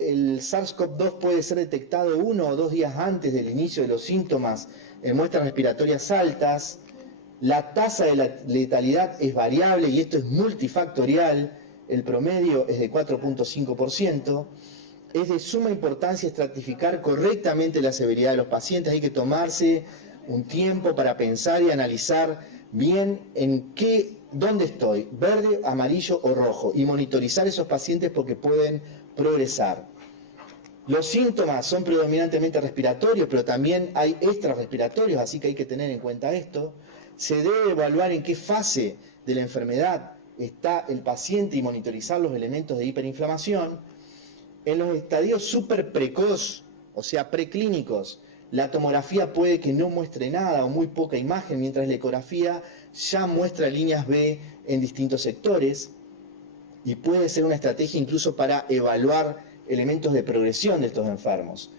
El SARS-CoV-2 puede ser detectado 1 o 2 días antes del inicio de los síntomas en muestras respiratorias altas. La tasa de letalidad es variable y esto es multifactorial. El promedio es de 4.5%. Es de suma importancia estratificar correctamente la severidad de los pacientes. Hay que tomarse un tiempo para pensar y analizar bien dónde estoy, verde, amarillo o rojo, y monitorizar esos pacientes porque pueden progresar. Los síntomas son predominantemente respiratorios, pero también hay extrarrespiratorios, así que hay que tener en cuenta esto. Se debe evaluar en qué fase de la enfermedad está el paciente y monitorizar los elementos de hiperinflamación. En los estadios súper precoz, o sea, preclínicos, la tomografía puede que no muestre nada o muy poca imagen, mientras la ecografía ya muestra líneas B en distintos sectores, y puede ser una estrategia incluso para evaluar elementos de progresión de estos enfermos.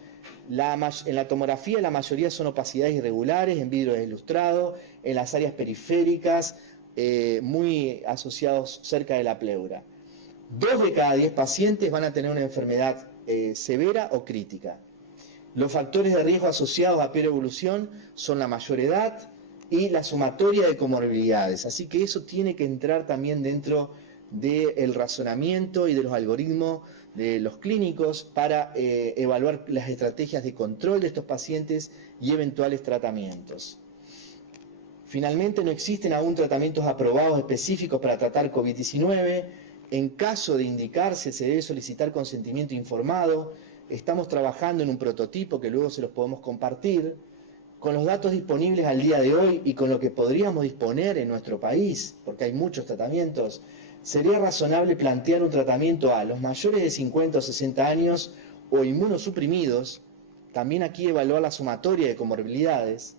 En la tomografía la mayoría son opacidades irregulares, en vidrio deslustrado, en las áreas periféricas, muy asociados cerca de la pleura. 2 de cada 10 pacientes van a tener una enfermedad severa o crítica. Los factores de riesgo asociados a peor evolución son la mayor edad y la sumatoria de comorbilidades. Así que eso tiene que entrar también dentro del razonamiento y de los algoritmos de los clínicos para evaluar las estrategias de control de estos pacientes y eventuales tratamientos. Finalmente, no existen aún tratamientos aprobados específicos para tratar COVID-19. En caso de indicarse, se debe solicitar consentimiento informado. Estamos trabajando en un prototipo que luego se los podemos compartir. Con los datos disponibles al día de hoy y con lo que podríamos disponer en nuestro país, porque hay muchos tratamientos, sería razonable plantear un tratamiento a los mayores de 50 o 60 años o inmunosuprimidos. También aquí evaluar la sumatoria de comorbilidades,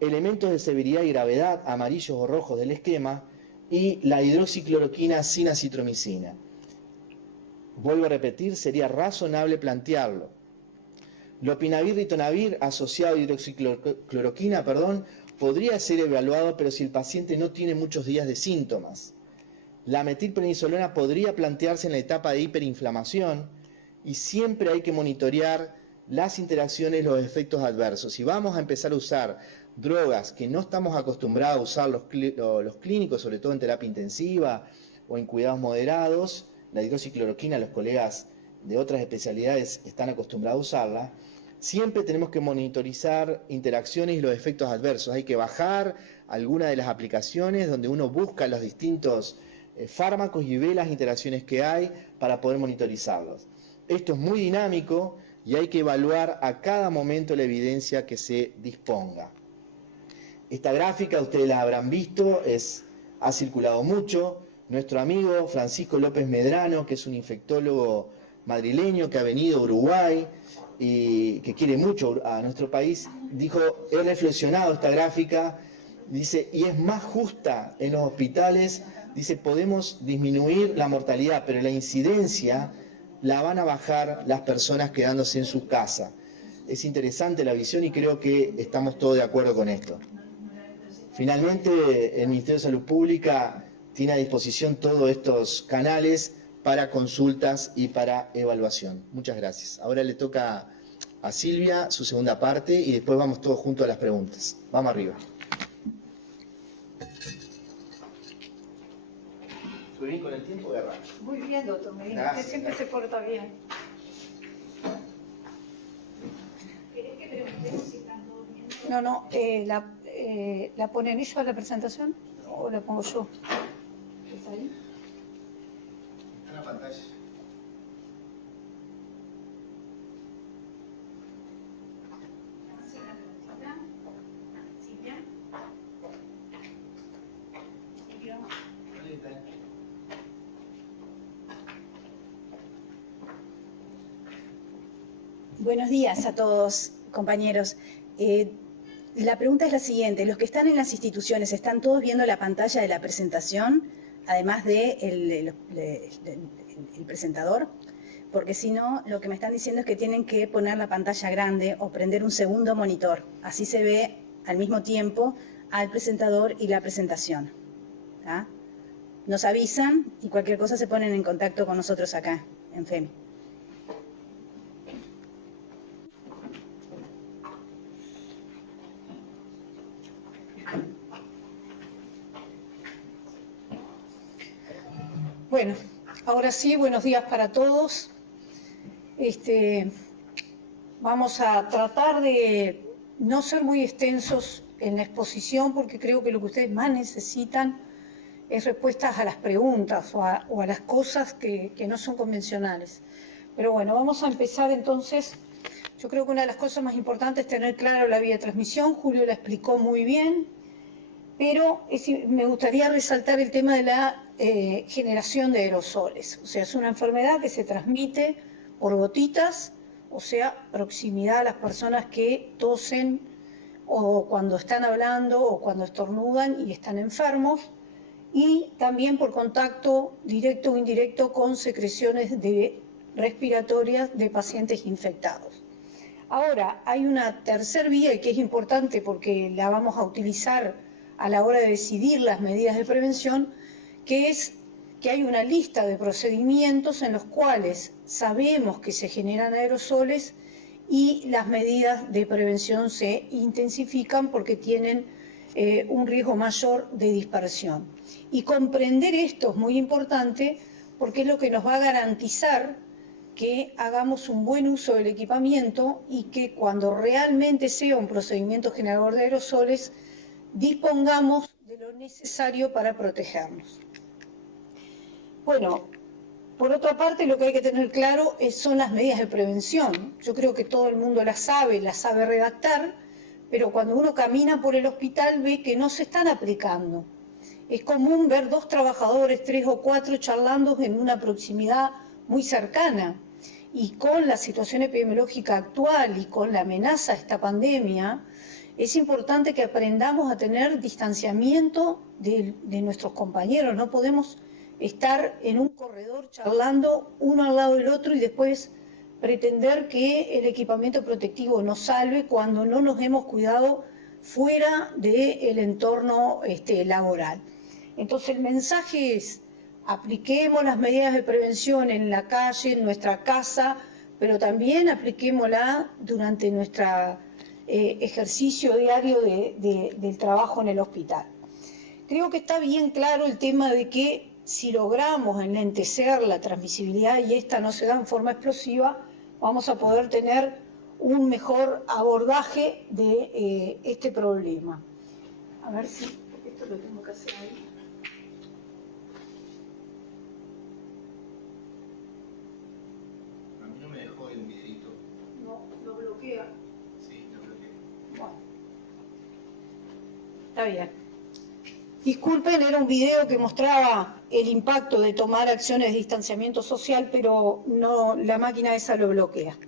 elementos de severidad y gravedad, amarillos o rojos del esquema, y la hidroxicloroquina sin acitromicina. Vuelvo a repetir, sería razonable plantearlo. Lopinavir ritonavir asociado a hidroxicloroquina, podría ser evaluado, pero si el paciente no tiene muchos días de síntomas. La metilprednisolona podría plantearse en la etapa de hiperinflamación, y siempre hay que monitorear las interacciones, los efectos adversos. Si vamos a empezar a usar drogas que no estamos acostumbrados a usar los clínicos, sobre todo en terapia intensiva o en cuidados moderados, la hidroxicloroquina, los colegas de otras especialidades están acostumbrados a usarla, siempre tenemos que monitorizar interacciones y los efectos adversos. Hay que bajar alguna de las aplicaciones donde uno busca los distintos fármacos y ve las interacciones que hay para poder monitorizarlos. Esto es muy dinámico y hay que evaluar a cada momento la evidencia que se disponga. Esta gráfica ustedes la habrán visto, ha circulado mucho. Nuestro amigo Francisco López Medrano, que es un infectólogo madrileño que ha venido a Uruguay y que quiere mucho a nuestro país, dijo, he reflexionado esta gráfica, dice, y es más justa en los hospitales, dice, podemos disminuir la mortalidad, pero la incidencia la van a bajar las personas quedándose en su casa. Es interesante la visión y creo que estamos todos de acuerdo con esto. Finalmente, el Ministerio de Salud Pública tiene a disposición todos estos canales para consultas y para evaluación. Muchas gracias. Ahora le toca a Silvia su segunda parte y después vamos todos juntos a las preguntas. Vamos arriba. ¿Fue bien con el tiempo, Guerra? Muy bien, doctor Medina. Usted siempre se porta bien. ¿Querés que preguntemos si están todos bien? No, ¿la ponen ellos a la presentación o la pongo yo? ¿Está ahí? Está en la pantalla. Buenos días a todos, compañeros. La pregunta es la siguiente. Los que están en las instituciones, ¿están todos viendo la pantalla de la presentación, además de el presentador? Porque si no, lo que me están diciendo es que tienen que poner la pantalla grande o prender un segundo monitor. Así se ve al mismo tiempo al presentador y la presentación. ¿Ah? Nos avisan y cualquier cosa se ponen en contacto con nosotros acá, en FEMI. Bueno, ahora sí, buenos días para todos. Vamos a tratar de no ser muy extensos en la exposición porque creo que lo que ustedes más necesitan es respuestas a las preguntas o a las cosas que no son convencionales. Pero bueno, vamos a empezar entonces. Yo creo que una de las cosas más importantes es tener claro la vía de transmisión. Julio la explicó muy bien, pero me gustaría resaltar el tema de la generación de aerosoles. O sea, es una enfermedad que se transmite por gotitas, o sea, proximidad a las personas que tosen o cuando están hablando o cuando estornudan y están enfermos, y también por contacto directo o indirecto con secreciones respiratorias de pacientes infectados. Ahora, hay una tercera vía que es importante porque la vamos a utilizar a la hora de decidir las medidas de prevención, que es que hay una lista de procedimientos en los cuales sabemos que se generan aerosoles y las medidas de prevención se intensifican porque tienen un riesgo mayor de dispersión. Y comprender esto es muy importante porque es lo que nos va a garantizar que hagamos un buen uso del equipamiento y que cuando realmente sea un procedimiento generador de aerosoles, dispongamos de lo necesario para protegernos. Bueno, por otra parte, lo que hay que tener claro son las medidas de prevención. Yo creo que todo el mundo las sabe redactar, pero cuando uno camina por el hospital ve que no se están aplicando. Es común ver 2 trabajadores, 3 o 4 charlando en una proximidad muy cercana. Y con la situación epidemiológica actual y con la amenaza de esta pandemia, es importante que aprendamos a tener distanciamiento de nuestros compañeros. No podemos estar en un corredor charlando uno al lado del otro y después pretender que el equipamiento protectivo nos salve cuando no nos hemos cuidado fuera del entorno laboral. Entonces el mensaje es: apliquemos las medidas de prevención en la calle, en nuestra casa, pero también apliquémosla durante nuestro ejercicio diario del trabajo en el hospital. Creo que está bien claro el tema de que si logramos enlentecer la transmisibilidad y esta no se da en forma explosiva, vamos a poder tener un mejor abordaje de este problema. A ver si esto lo tengo que hacer ahí. Está bien. Disculpen, era un video que mostraba el impacto de tomar acciones de distanciamiento social, pero no, la máquina esa lo bloquea.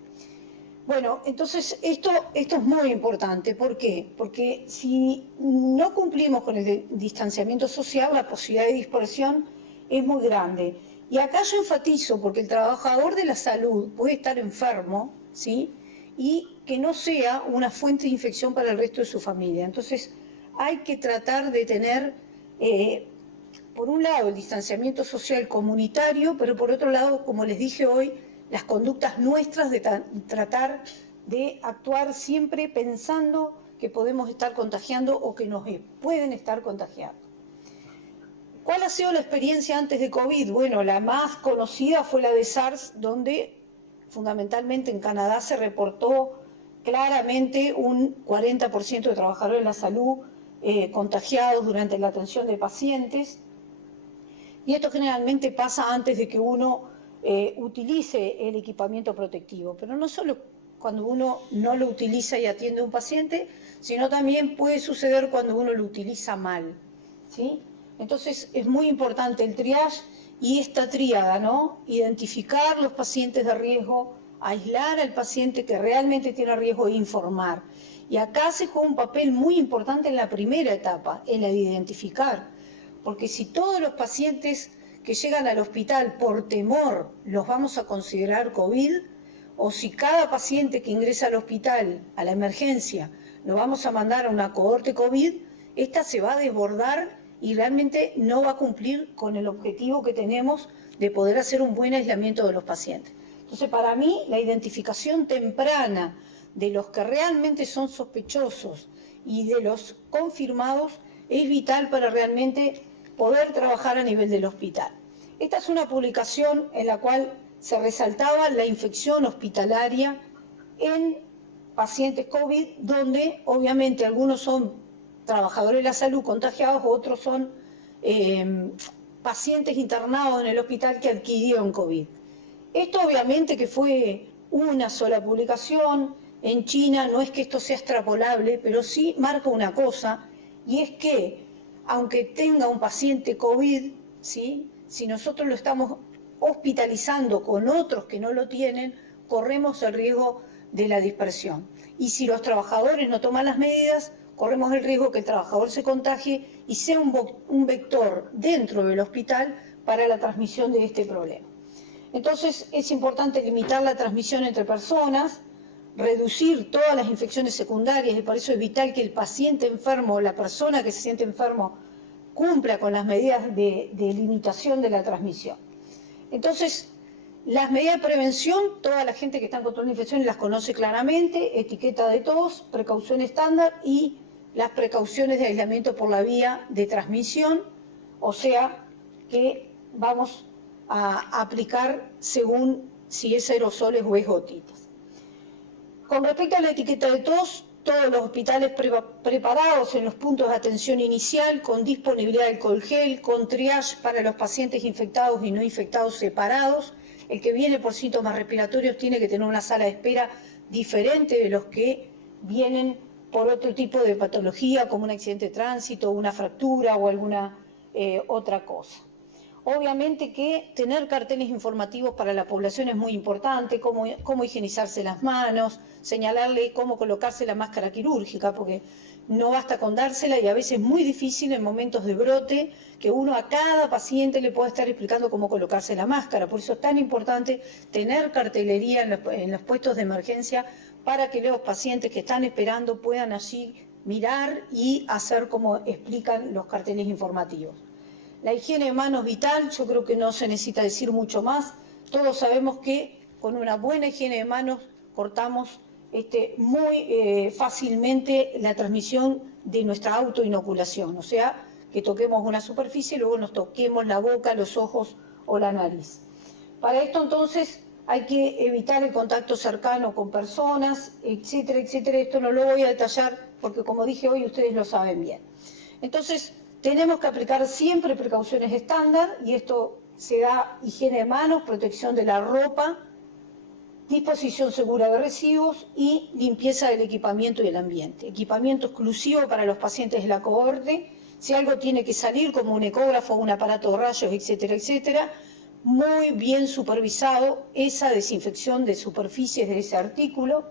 Bueno, entonces esto es muy importante. ¿Por qué? Porque si no cumplimos con el distanciamiento social, la posibilidad de dispersión es muy grande. Y acá yo enfatizo, porque el trabajador de la salud puede estar enfermo, ¿sí? Y que no sea una fuente de infección para el resto de su familia. Entonces hay que tratar de tener, por un lado, el distanciamiento social comunitario, pero por otro lado, como les dije hoy, las conductas nuestras de tratar de actuar siempre pensando que podemos estar contagiando o que nos pueden estar contagiando. ¿Cuál ha sido la experiencia antes de COVID? Bueno, la más conocida fue la de SARS, donde fundamentalmente en Canadá se reportó claramente un 40% de trabajadores de la salud contagiados durante la atención de pacientes. Y esto generalmente pasa antes de que uno utilice el equipamiento protectivo, pero no solo cuando uno no lo utiliza y atiende a un paciente, sino también puede suceder cuando uno lo utiliza mal, ¿sí? Entonces es muy importante el triage y esta tríada, ¿no? Identificar los pacientes de riesgo, aislar al paciente que realmente tiene riesgo e informar. Y acá se juega un papel muy importante en la primera etapa, en la de identificar, porque si todos los pacientes que llegan al hospital por temor los vamos a considerar COVID, o si cada paciente que ingresa al hospital, a la emergencia, lo vamos a mandar a una cohorte COVID, esta se va a desbordar y realmente no va a cumplir con el objetivo que tenemos de poder hacer un buen aislamiento de los pacientes. Entonces, para mí, la identificación temprana de los que realmente son sospechosos y de los confirmados es vital para realmente poder trabajar a nivel del hospital. Esta es una publicación en la cual se resaltaba la infección hospitalaria en pacientes COVID, donde obviamente algunos son trabajadores de la salud contagiados, otros son pacientes internados en el hospital que adquirieron COVID. Esto obviamente que fue una sola publicación. En China no es que esto sea extrapolable, pero sí marca una cosa, y es que aunque tenga un paciente COVID, ¿sí? Si nosotros lo estamos hospitalizando con otros que no lo tienen, corremos el riesgo de la dispersión. Y si los trabajadores no toman las medidas, corremos el riesgo que el trabajador se contagie y sea un vector dentro del hospital para la transmisión de este problema. Entonces es importante limitar la transmisión entre personas, reducir todas las infecciones secundarias, y por eso es vital que el paciente enfermo, la persona que se siente enfermo, cumpla con las medidas de limitación de la transmisión. Entonces, las medidas de prevención, toda la gente que está en control de infecciones las conoce claramente: etiqueta de tos, precaución estándar y las precauciones de aislamiento por la vía de transmisión, o sea que vamos a aplicar según si es aerosoles o es gotitas. Con respecto a la etiqueta de tos, todos los hospitales preparados en los puntos de atención inicial, con disponibilidad de alcohol gel, con triage para los pacientes infectados y no infectados separados. El que viene por síntomas respiratorios tiene que tener una sala de espera diferente de los que vienen por otro tipo de patología, como un accidente de tránsito, una fractura o alguna otra cosa. Obviamente que tener carteles informativos para la población es muy importante, cómo higienizarse las manos, señalarle cómo colocarse la máscara quirúrgica, porque no basta con dársela y a veces es muy difícil en momentos de brote que uno a cada paciente le pueda estar explicando cómo colocarse la máscara. Por eso es tan importante tener cartelería en los puestos de emergencia para que los pacientes que están esperando puedan allí mirar y hacer como explican los carteles informativos. La higiene de manos vital, yo creo que no se necesita decir mucho más. Todos sabemos que con una buena higiene de manos cortamos muy fácilmente la transmisión de nuestra autoinoculación, o sea, que toquemos una superficie y luego nos toquemos la boca, los ojos o la nariz. Para esto entonces hay que evitar el contacto cercano con personas, etcétera, etcétera. Esto no lo voy a detallar porque, como dije hoy, ustedes lo saben bien. Entonces, tenemos que aplicar siempre precauciones estándar, y esto se da higiene de manos, protección de la ropa, disposición segura de residuos y limpieza del equipamiento y el ambiente. Equipamiento exclusivo para los pacientes de la cohorte. Si algo tiene que salir, como un ecógrafo, un aparato de rayos, etcétera, etcétera, muy bien supervisado esa desinfección de superficies de ese artículo.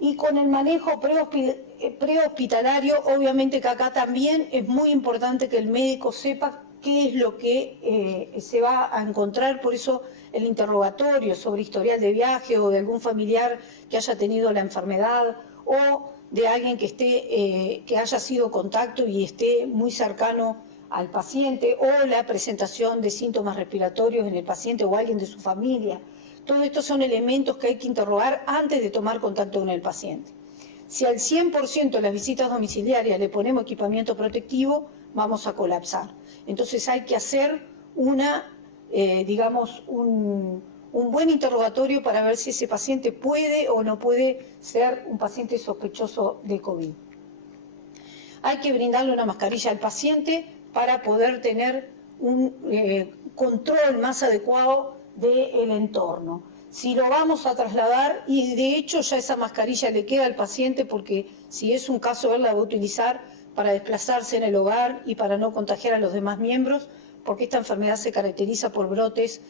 Y con el manejo prehospitalario, obviamente que acá también es muy importante que el médico sepa qué es lo que se va a encontrar, por eso el interrogatorio sobre historial de viaje o de algún familiar que haya tenido la enfermedad o de alguien que haya sido contacto y esté muy cercano al paciente, o la presentación de síntomas respiratorios en el paciente o alguien de su familia. Todos estos son elementos que hay que interrogar antes de tomar contacto con el paciente. Si al 100% de las visitas domiciliarias le ponemos equipamiento protectivo, vamos a colapsar. Entonces hay que hacer un buen interrogatorio para ver si ese paciente puede o no puede ser un paciente sospechoso de COVID. Hay que brindarle una mascarilla al paciente para poder tener un control más adecuado del entorno. Si lo vamos a trasladar, y de hecho ya esa mascarilla le queda al paciente porque si es un caso él la va a utilizar para desplazarse en el hogar y para no contagiar a los demás miembros, porque esta enfermedad se caracteriza por brotes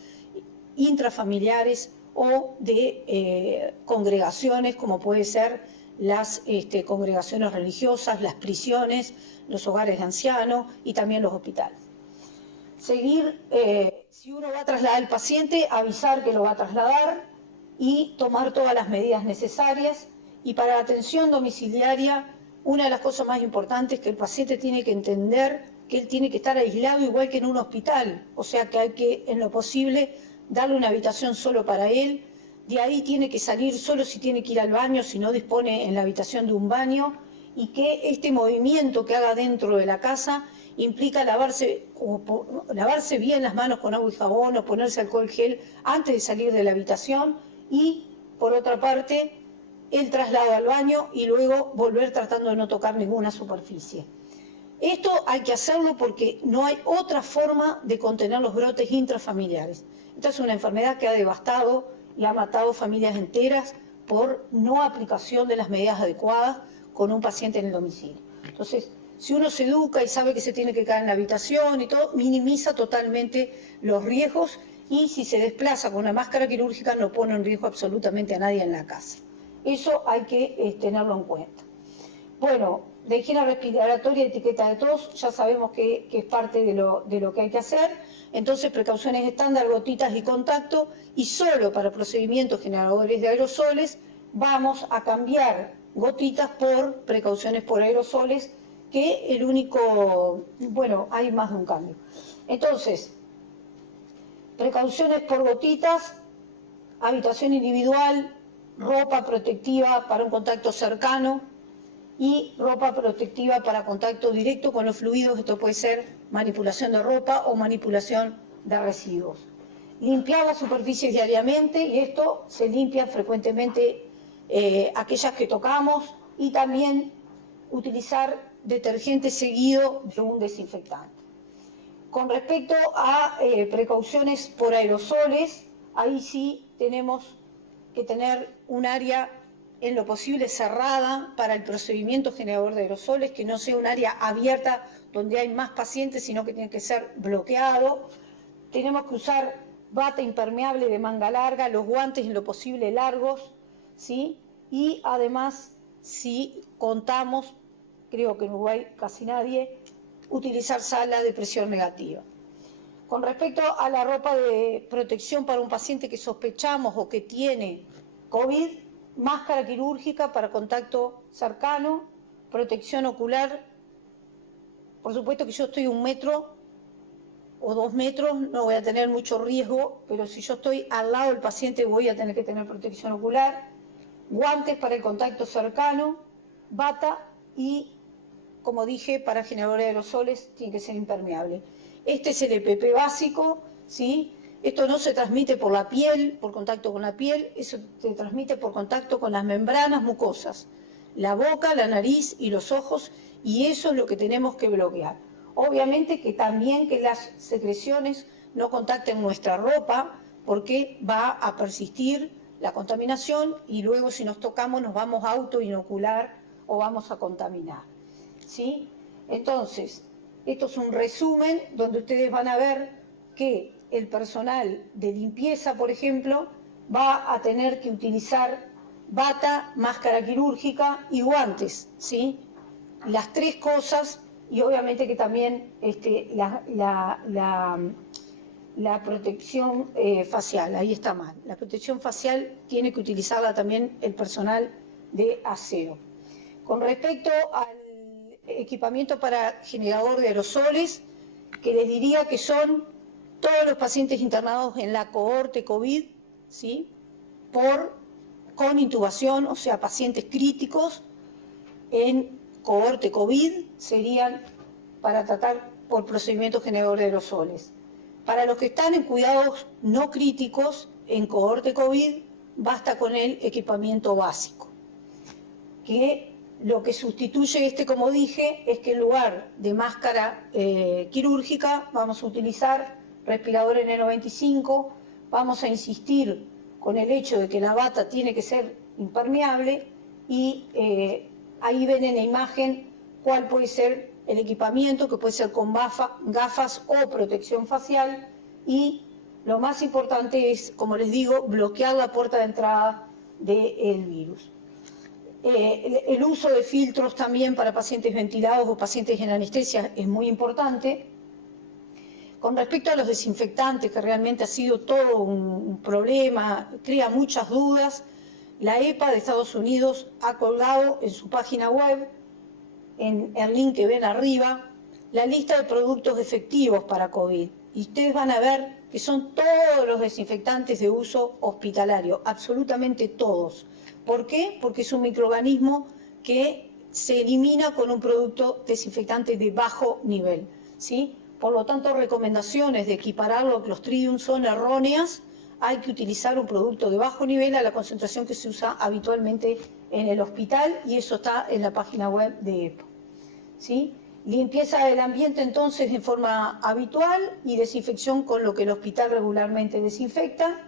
intrafamiliares o de congregaciones, como puede ser las congregaciones religiosas, las prisiones, los hogares de ancianos y también los hospitales. Seguir, si uno va a trasladar al paciente, avisar que lo va a trasladar y tomar todas las medidas necesarias. Y para la atención domiciliaria, una de las cosas más importantes es que el paciente tiene que entender que él tiene que estar aislado igual que en un hospital, o sea que hay que, en lo posible, darle una habitación solo para él. De ahí tiene que salir solo si tiene que ir al baño, si no dispone en la habitación de un baño, y que este movimiento que haga dentro de la casa implica lavarse bien las manos con agua y jabón o ponerse alcohol gel antes de salir de la habitación, y por otra parte el traslado al baño y luego volver tratando de no tocar ninguna superficie. Esto hay que hacerlo porque no hay otra forma de contener los brotes intrafamiliares. Esta es una enfermedad que ha devastado y ha matado familias enteras por no aplicación de las medidas adecuadas con un paciente en el domicilio. Entonces, si uno se educa y sabe que se tiene que quedar en la habitación y todo, minimiza totalmente los riesgos, y si se desplaza con una máscara quirúrgica no pone en riesgo absolutamente a nadie en la casa. Eso hay que tenerlo en cuenta. Bueno, de higiene respiratoria y etiqueta de tos, ya sabemos que es parte de lo que hay que hacer. Entonces, precauciones estándar, gotitas y contacto, y solo para procedimientos generadores de aerosoles vamos a cambiar gotitas por precauciones por aerosoles, que el único, bueno, hay más de un cambio. Entonces, precauciones por gotitas, habitación individual, ropa protectiva para un contacto cercano y ropa protectiva para contacto directo con los fluidos. Esto puede ser manipulación de ropa o manipulación de residuos. Limpiar las superficies diariamente, y esto se limpia frecuentemente aquellas que tocamos, y también utilizar detergente seguido de un desinfectante. Con respecto a precauciones por aerosoles, ahí sí tenemos que tener un área en lo posible cerrada para el procedimiento generador de aerosoles, que no sea un área abierta donde hay más pacientes, sino que tiene que ser bloqueado. Tenemos que usar bata impermeable de manga larga, los guantes en lo posible largos, ¿sí? Y además, si contamos, creo que en Uruguay casi nadie, utilizar sala de presión negativa. Con respecto a la ropa de protección para un paciente que sospechamos o que tiene COVID, máscara quirúrgica para contacto cercano, protección ocular. Por supuesto que yo estoy 1 metro o 2 metros, no voy a tener mucho riesgo, pero si yo estoy al lado del paciente voy a tener que tener protección ocular, guantes para el contacto cercano, bata y, como dije, para generadores de aerosoles tiene que ser impermeable. Este es el EPP básico, ¿sí? Esto no se transmite por la piel, por contacto con la piel, eso se transmite por contacto con las membranas mucosas, la boca, la nariz y los ojos, y eso es lo que tenemos que bloquear. Obviamente que también que las secreciones no contacten nuestra ropa, porque va a persistir la contaminación y luego si nos tocamos nos vamos a autoinocular o vamos a contaminar, ¿sí? Entonces, esto es un resumen donde ustedes van a ver que el personal de limpieza, por ejemplo, va a tener que utilizar bata, máscara quirúrgica y guantes, ¿sí? Las tres cosas, y obviamente que también la protección facial, ahí está mal. La protección facial tiene que utilizarla también el personal de aseo. Con respecto al equipamiento para generador de aerosoles, que les diría que son todos los pacientes internados en la cohorte COVID, ¿sí? Con intubación, o sea, pacientes críticos en cohorte COVID serían para tratar por procedimiento generador de aerosoles. Para los que están en cuidados no críticos en cohorte COVID, basta con el equipamiento básico, que lo que sustituye como dije, es que en lugar de máscara quirúrgica vamos a utilizar respirador N95, vamos a insistir con el hecho de que la bata tiene que ser impermeable y ahí ven en la imagen cuál puede ser el equipamiento, que puede ser con gafas o protección facial, y lo más importante es, como les digo, bloquear la puerta de entrada del virus. El uso de filtros también para pacientes ventilados o pacientes en anestesia es muy importante. Con respecto a los desinfectantes, que realmente ha sido todo un problema, crea muchas dudas, la EPA de Estados Unidos ha colgado en su página web, en el link que ven arriba, la lista de productos efectivos para COVID. Y ustedes van a ver que son todos los desinfectantes de uso hospitalario, absolutamente todos. ¿Por qué? Porque es un microorganismo que se elimina con un producto desinfectante de bajo nivel, ¿sí? Por lo tanto, recomendaciones de equipararlo a Clostridium son erróneas. Hay que utilizar un producto de bajo nivel a la concentración que se usa habitualmente en el hospital, y eso está en la página web de EPA, ¿sí? Limpieza del ambiente entonces en forma habitual y desinfección con lo que el hospital regularmente desinfecta.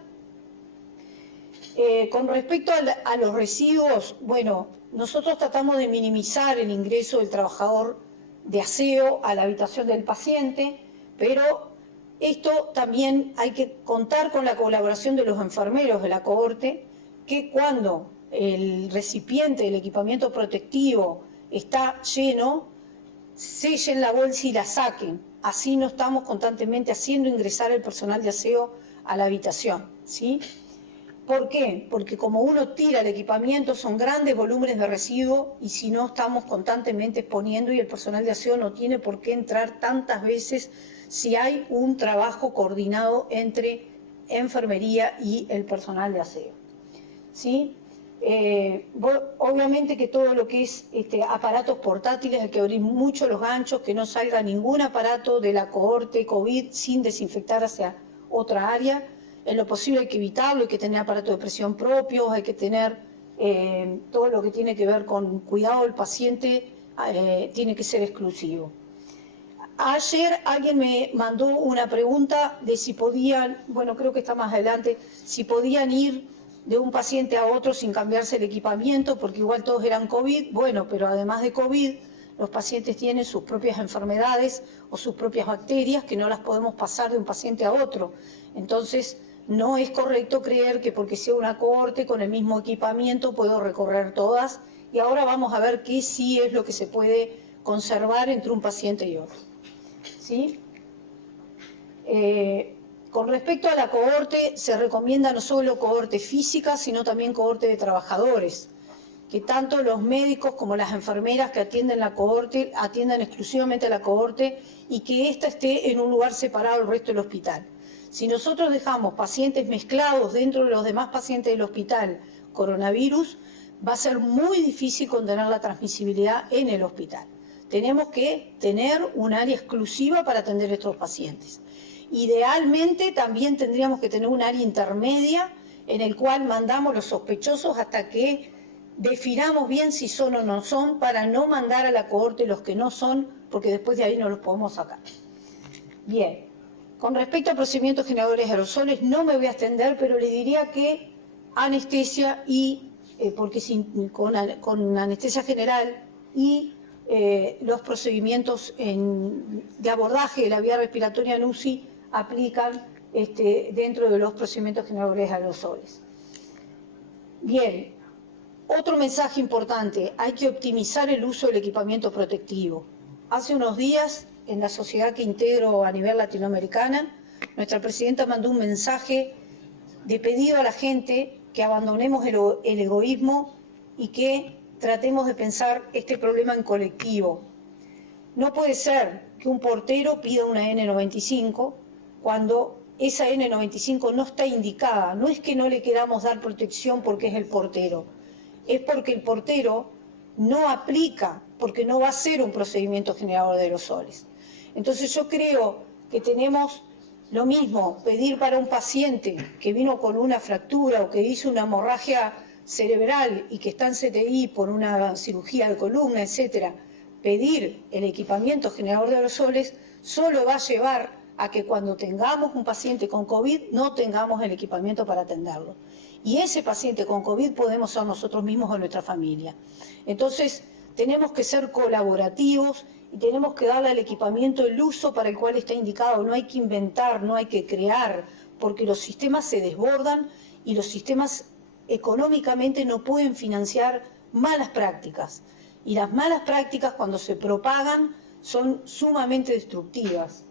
Con respecto a los residuos, bueno, nosotros tratamos de minimizar el ingreso del trabajador de aseo a la habitación del paciente, pero esto también hay que contar con la colaboración de los enfermeros de la cohorte, que cuando el recipiente del equipamiento protectivo está lleno, sellen la bolsa y la saquen. Así no estamos constantemente haciendo ingresar el personal de aseo a la habitación, ¿sí? ¿Por qué? Porque como uno tira el equipamiento son grandes volúmenes de residuo, y si no estamos constantemente exponiendo, y el personal de aseo no tiene por qué entrar tantas veces si hay un trabajo coordinado entre enfermería y el personal de aseo, ¿sí? Obviamente que todo lo que es aparatos portátiles hay que abrir mucho los ganchos, que no salga ningún aparato de la cohorte COVID sin desinfectar hacia otra área. En lo posible hay que evitarlo, hay que tener aparatos de presión propios, hay que tener todo lo que tiene que ver con cuidado del paciente, tiene que ser exclusivo. Ayer alguien me mandó una pregunta de si podían, bueno, creo que está más adelante, si podían ir de un paciente a otro sin cambiarse el equipamiento, porque igual todos eran COVID. Bueno, pero además de COVID, los pacientes tienen sus propias enfermedades o sus propias bacterias que no las podemos pasar de un paciente a otro. Entonces, no es correcto creer que porque sea una cohorte con el mismo equipamiento puedo recorrer todas. Y ahora vamos a ver qué sí es lo que se puede conservar entre un paciente y otro, ¿sí? Con respecto a la cohorte, se recomienda no solo cohorte física, sino también cohorte de trabajadores, que tanto los médicos como las enfermeras que atienden la cohorte atiendan exclusivamente a la cohorte, y que ésta esté en un lugar separado del resto del hospital. Si nosotros dejamos pacientes mezclados dentro de los demás pacientes del hospital coronavirus, va a ser muy difícil contener la transmisibilidad en el hospital. Tenemos que tener un área exclusiva para atender a estos pacientes. Idealmente también tendríamos que tener un área intermedia en el cual mandamos los sospechosos hasta que definamos bien si son o no son, para no mandar a la cohorte los que no son, porque después de ahí no los podemos sacar. Bien, con respecto a procedimientos generadores de aerosoles no me voy a extender, pero le diría que anestesia y con anestesia general y los procedimientos de abordaje de la vía respiratoria en UCI aplican dentro de los procedimientos generadores de aerosoles. Bien, otro mensaje importante, hay que optimizar el uso del equipamiento protectivo. Hace unos días, en la sociedad que integro a nivel latinoamericana, nuestra presidenta mandó un mensaje de pedido a la gente que abandonemos el egoísmo y que tratemos de pensar este problema en colectivo. No puede ser que un portero pida una N95 cuando esa N95 no está indicada. No es que no le queramos dar protección porque es el portero, es porque el portero no aplica, porque no va a ser un procedimiento generador de aerosoles. Entonces yo creo que tenemos lo mismo, pedir para un paciente que vino con una fractura o que hizo una hemorragia cerebral y que está en CTI por una cirugía de columna, etcétera, pedir el equipamiento generador de aerosoles solo va a llevar a que cuando tengamos un paciente con COVID no tengamos el equipamiento para atenderlo. Y ese paciente con COVID podemos ser nosotros mismos o nuestra familia. Entonces, tenemos que ser colaborativos y tenemos que darle al equipamiento el uso para el cual está indicado. No hay que inventar, no hay que crear, porque los sistemas se desbordan y los sistemas económicamente no pueden financiar malas prácticas. Y las malas prácticas, cuando se propagan, son sumamente destructivas.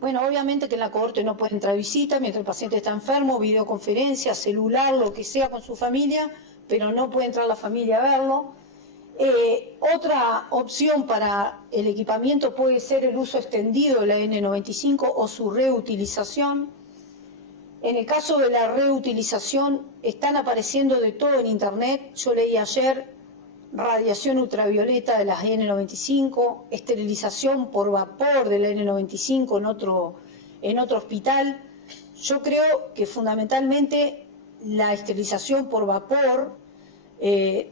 Bueno, obviamente que en la cohorte no puede entrar visita mientras el paciente está enfermo, videoconferencia, celular, lo que sea con su familia, pero no puede entrar la familia a verlo. Otra opción para el equipamiento puede ser el uso extendido de la N95 o su reutilización. En el caso de la reutilización, están apareciendo de todo en internet. Yo leí ayer radiación ultravioleta de las N95, esterilización por vapor de la N95 en otro hospital. Yo creo que fundamentalmente la esterilización por vapor,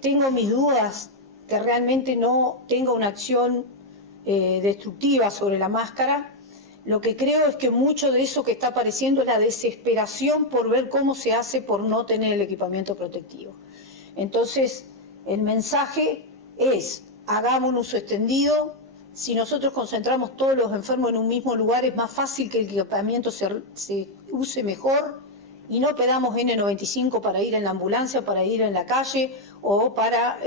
tengo mis dudas que realmente no tenga una acción destructiva sobre la máscara. Lo que creo es que mucho de eso que está apareciendo es la desesperación por ver cómo se hace por no tener el equipamiento protectivo. Entonces, el mensaje es, hagamos un uso extendido. Si nosotros concentramos todos los enfermos en un mismo lugar, es más fácil que el equipamiento se use mejor y no pedamos N95 para ir en la ambulancia, para ir en la calle o para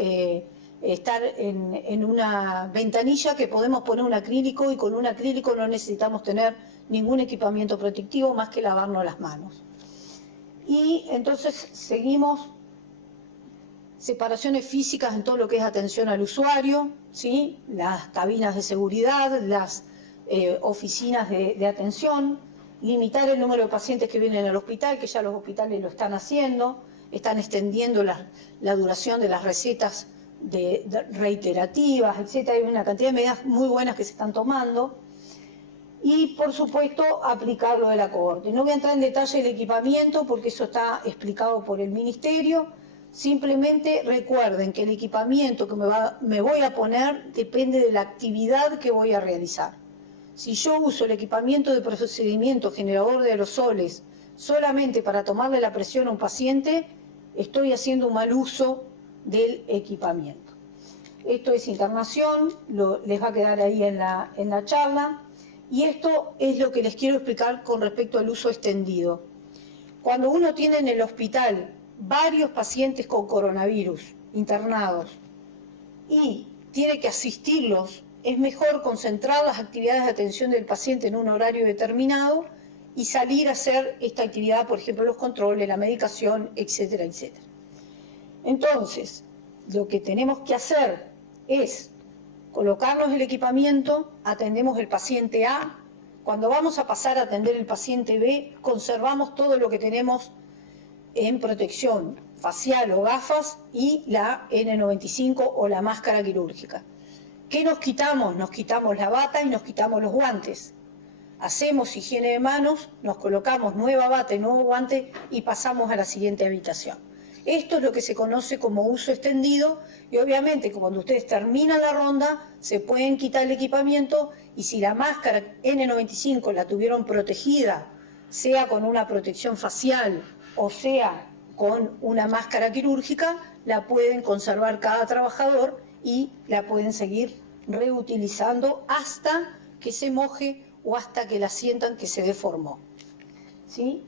estar en una ventanilla que podemos poner un acrílico y con un acrílico no necesitamos tener ningún equipamiento protectivo más que lavarnos las manos. Y entonces seguimos separaciones físicas en todo lo que es atención al usuario, ¿sí? Las cabinas de seguridad, las oficinas de atención, limitar el número de pacientes que vienen al hospital, que ya los hospitales lo están haciendo, están extendiendo la duración de las recetas reiterativas, etcétera. Hay una cantidad de medidas muy buenas que se están tomando. Y, por supuesto, aplicar lo de la cohorte. No voy a entrar en detalle del equipamiento porque eso está explicado por el Ministerio. Simplemente recuerden que el equipamiento que me voy a poner depende de la actividad que voy a realizar. Si yo uso el equipamiento de procedimiento generador de aerosoles solamente para tomarle la presión a un paciente, estoy haciendo un mal uso del equipamiento. Esto es internación, les va a quedar ahí en la charla. Y esto es lo que les quiero explicar con respecto al uso extendido. Cuando uno tiene en el hospital varios pacientes con coronavirus internados y tiene que asistirlos, es mejor concentrar las actividades de atención del paciente en un horario determinado y salir a hacer esta actividad, por ejemplo, los controles, la medicación, etcétera, etcétera. Entonces, lo que tenemos que hacer es colocarnos el equipamiento, atendemos el paciente A. Cuando vamos a pasar a atender el paciente B, conservamos todo lo que tenemos en protección facial o gafas y la N95 o la máscara quirúrgica. ¿Qué nos quitamos? Nos quitamos la bata y nos quitamos los guantes. Hacemos higiene de manos, nos colocamos nueva bata y nuevo guante y pasamos a la siguiente habitación. Esto es lo que se conoce como uso extendido y obviamente cuando ustedes terminan la ronda se pueden quitar el equipamiento y si la máscara N95 la tuvieron protegida, sea con una protección facial o sea con una máscara quirúrgica, la pueden conservar cada trabajador y la pueden seguir reutilizando hasta que se moje o hasta que la sientan que se deformó. ¿Sí?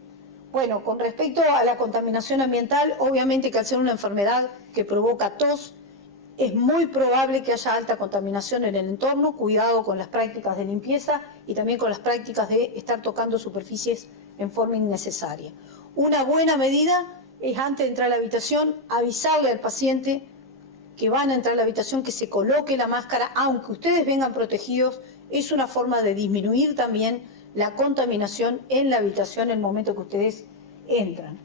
Bueno, con respecto a la contaminación ambiental, obviamente que al ser una enfermedad que provoca tos, es muy probable que haya alta contaminación en el entorno. Cuidado con las prácticas de limpieza y también con las prácticas de estar tocando superficies en forma innecesaria. Una buena medida es, antes de entrar a la habitación, avisarle al paciente que van a entrar a la habitación que se coloque la máscara, aunque ustedes vengan protegidos. Es una forma de disminuir también la contaminación en la habitación en el momento que ustedes entran.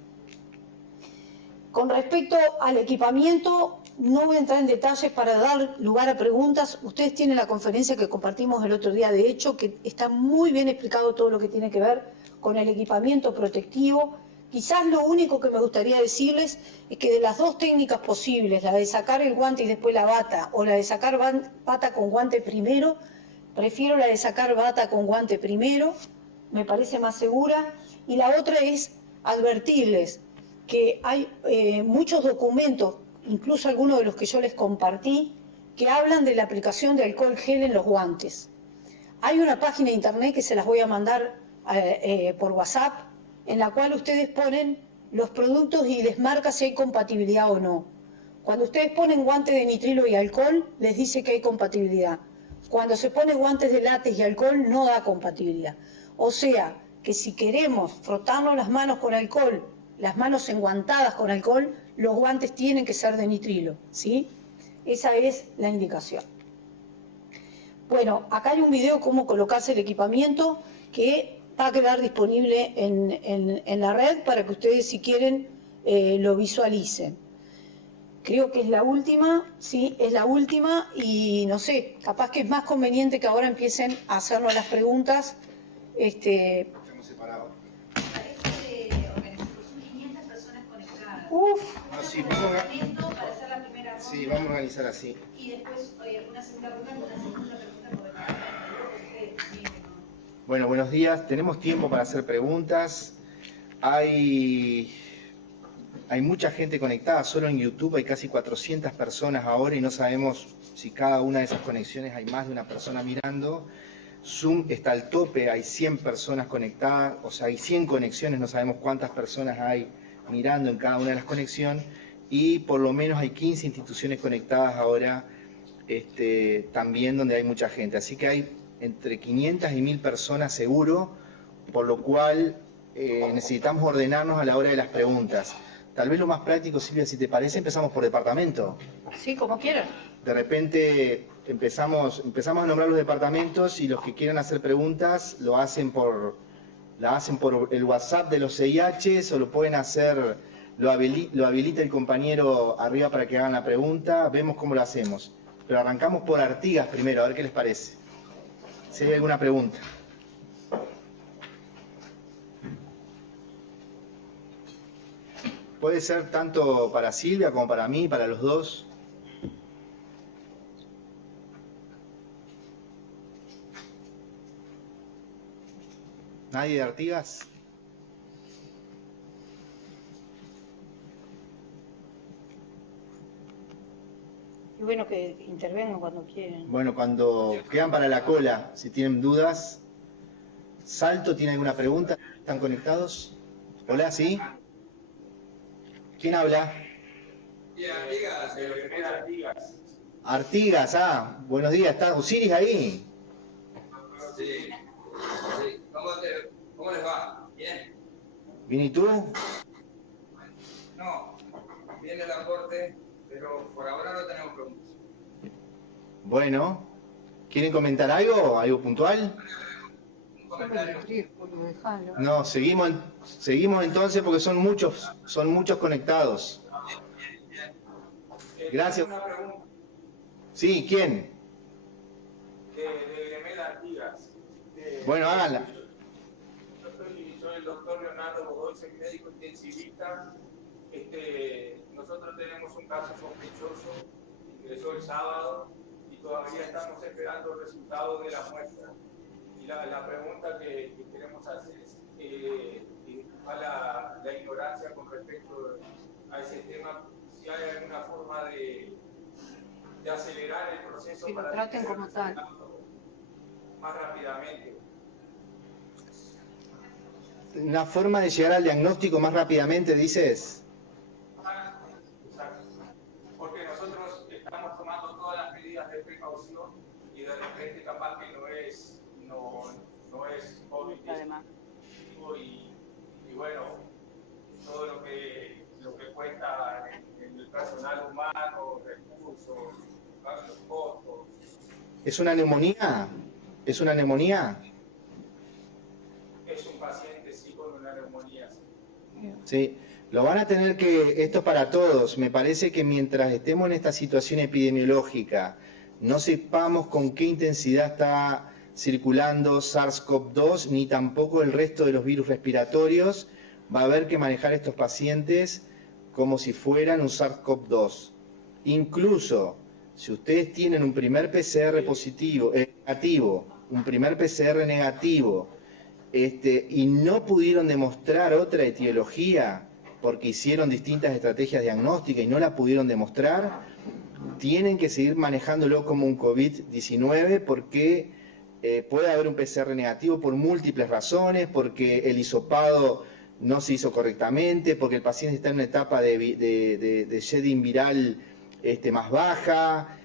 Con respecto al equipamiento, no voy a entrar en detalles para dar lugar a preguntas. Ustedes tienen la conferencia que compartimos el otro día, de hecho, que está muy bien explicado todo lo que tiene que ver con el equipamiento protectivo. Quizás lo único que me gustaría decirles es que de las dos técnicas posibles, la de sacar el guante y después la bata, o la de sacar bata con guante primero, prefiero la de sacar bata con guante primero, me parece más segura. Y la otra es advertirles que hay muchos documentos, incluso algunos de los que yo les compartí, que hablan de la aplicación de alcohol gel en los guantes. Hay una página de internet que se las voy a mandar por WhatsApp, en la cual ustedes ponen los productos y les marca si hay compatibilidad o no. Cuando ustedes ponen guantes de nitrilo y alcohol, les dice que hay compatibilidad. Cuando se pone guantes de látex y alcohol, no da compatibilidad. O sea, que si queremos frotarnos las manos con alcohol, las manos enguantadas con alcohol, los guantes tienen que ser de nitrilo, ¿sí? Esa es la indicación. Bueno, acá hay un video cómo colocarse el equipamiento que va a quedar disponible en la red para que ustedes, si quieren, lo visualicen. Creo que es la última, sí, es la última, y no sé, capaz que es más conveniente que ahora empiecen a hacernos las preguntas. Estamos separados. Uf. No, sí, sí, vamos a organizar así. Y después una segunda ronda con una segunda pregunta por Bueno, buenos días. Tenemos tiempo para hacer preguntas. Hay mucha gente conectada. Solo en YouTube hay casi 400 personas ahora y no sabemos si cada una de esas conexiones hay más de una persona mirando. Zoom está al tope, hay 100 personas conectadas, o sea, hay 100 conexiones, no sabemos cuántas personas hay mirando en cada una de las conexiones, y por lo menos hay 15 instituciones conectadas ahora, también donde hay mucha gente. Así que hay entre 500 y 1000 personas seguro, por lo cual necesitamos ordenarnos a la hora de las preguntas. Tal vez lo más práctico, Silvia, si te parece, empezamos por departamento. Sí, como quieran. De repente empezamos a nombrar los departamentos y los que quieran hacer preguntas la hacen por el WhatsApp de los CIH o lo pueden hacer, lo habilita el compañero arriba para que hagan la pregunta, vemos cómo lo hacemos. Pero arrancamos por Artigas primero, a ver qué les parece. Si hay alguna pregunta. Puede ser tanto para Silvia como para mí, para los dos. ¿Nadie de Artigas? Y bueno, que intervengan cuando quieran. Bueno, cuando quedan para la cola, si tienen dudas. Salto, ¿tiene alguna pregunta? ¿Están conectados? Hola, ¿sí? ¿Quién habla? Artigas, de lo que queda Artigas. Artigas, buenos días, ¿está Osiris ahí? Sí. ¿Cómo les va? ¿Bien? ¿Bien y tú? No, viene el aporte, pero por ahora no tenemos preguntas. Bueno, ¿quieren comentar algo? ¿Algo puntual? Un comentario. No, seguimos entonces porque son muchos conectados. Gracias. Una pregunta Sí, ¿quién? de Gremela Artigas. Bueno, háganla. Soy el doctor Leonardo Godoy, soy médico intensivista. Nosotros tenemos un caso sospechoso, ingresó el sábado y todavía estamos esperando el resultado de la muestra. Y la pregunta que queremos hacer es, disculpar la ignorancia con respecto a ese tema, si hay alguna forma de acelerar el proceso que lo para traten que como tal. más rápidamente. Una forma de llegar al diagnóstico más rápidamente, dices. Exacto. Porque nosotros estamos tomando todas las medidas de precaución y de repente capaz que no es COVID-19 y bueno, todo lo que cuesta en el personal humano, recursos, los costos. ¿Es una neumonía? ¿Es una neumonía? Es un paciente sí con una neumonía. Sí, lo van a tener que, esto es para todos, me parece que mientras estemos en esta situación epidemiológica, no sepamos con qué intensidad está circulando SARS-CoV-2, ni tampoco el resto de los virus respiratorios, va a haber que manejar estos pacientes como si fueran un SARS-CoV-2. Incluso, si ustedes tienen un primer PCR positivo, negativo, un primer PCR negativo, y no pudieron demostrar otra etiología porque hicieron distintas estrategias diagnósticas y no la pudieron demostrar, tienen que seguir manejándolo como un COVID-19 porque puede haber un PCR negativo por múltiples razones, porque el hisopado no se hizo correctamente, porque el paciente está en una etapa de shedding viral más baja,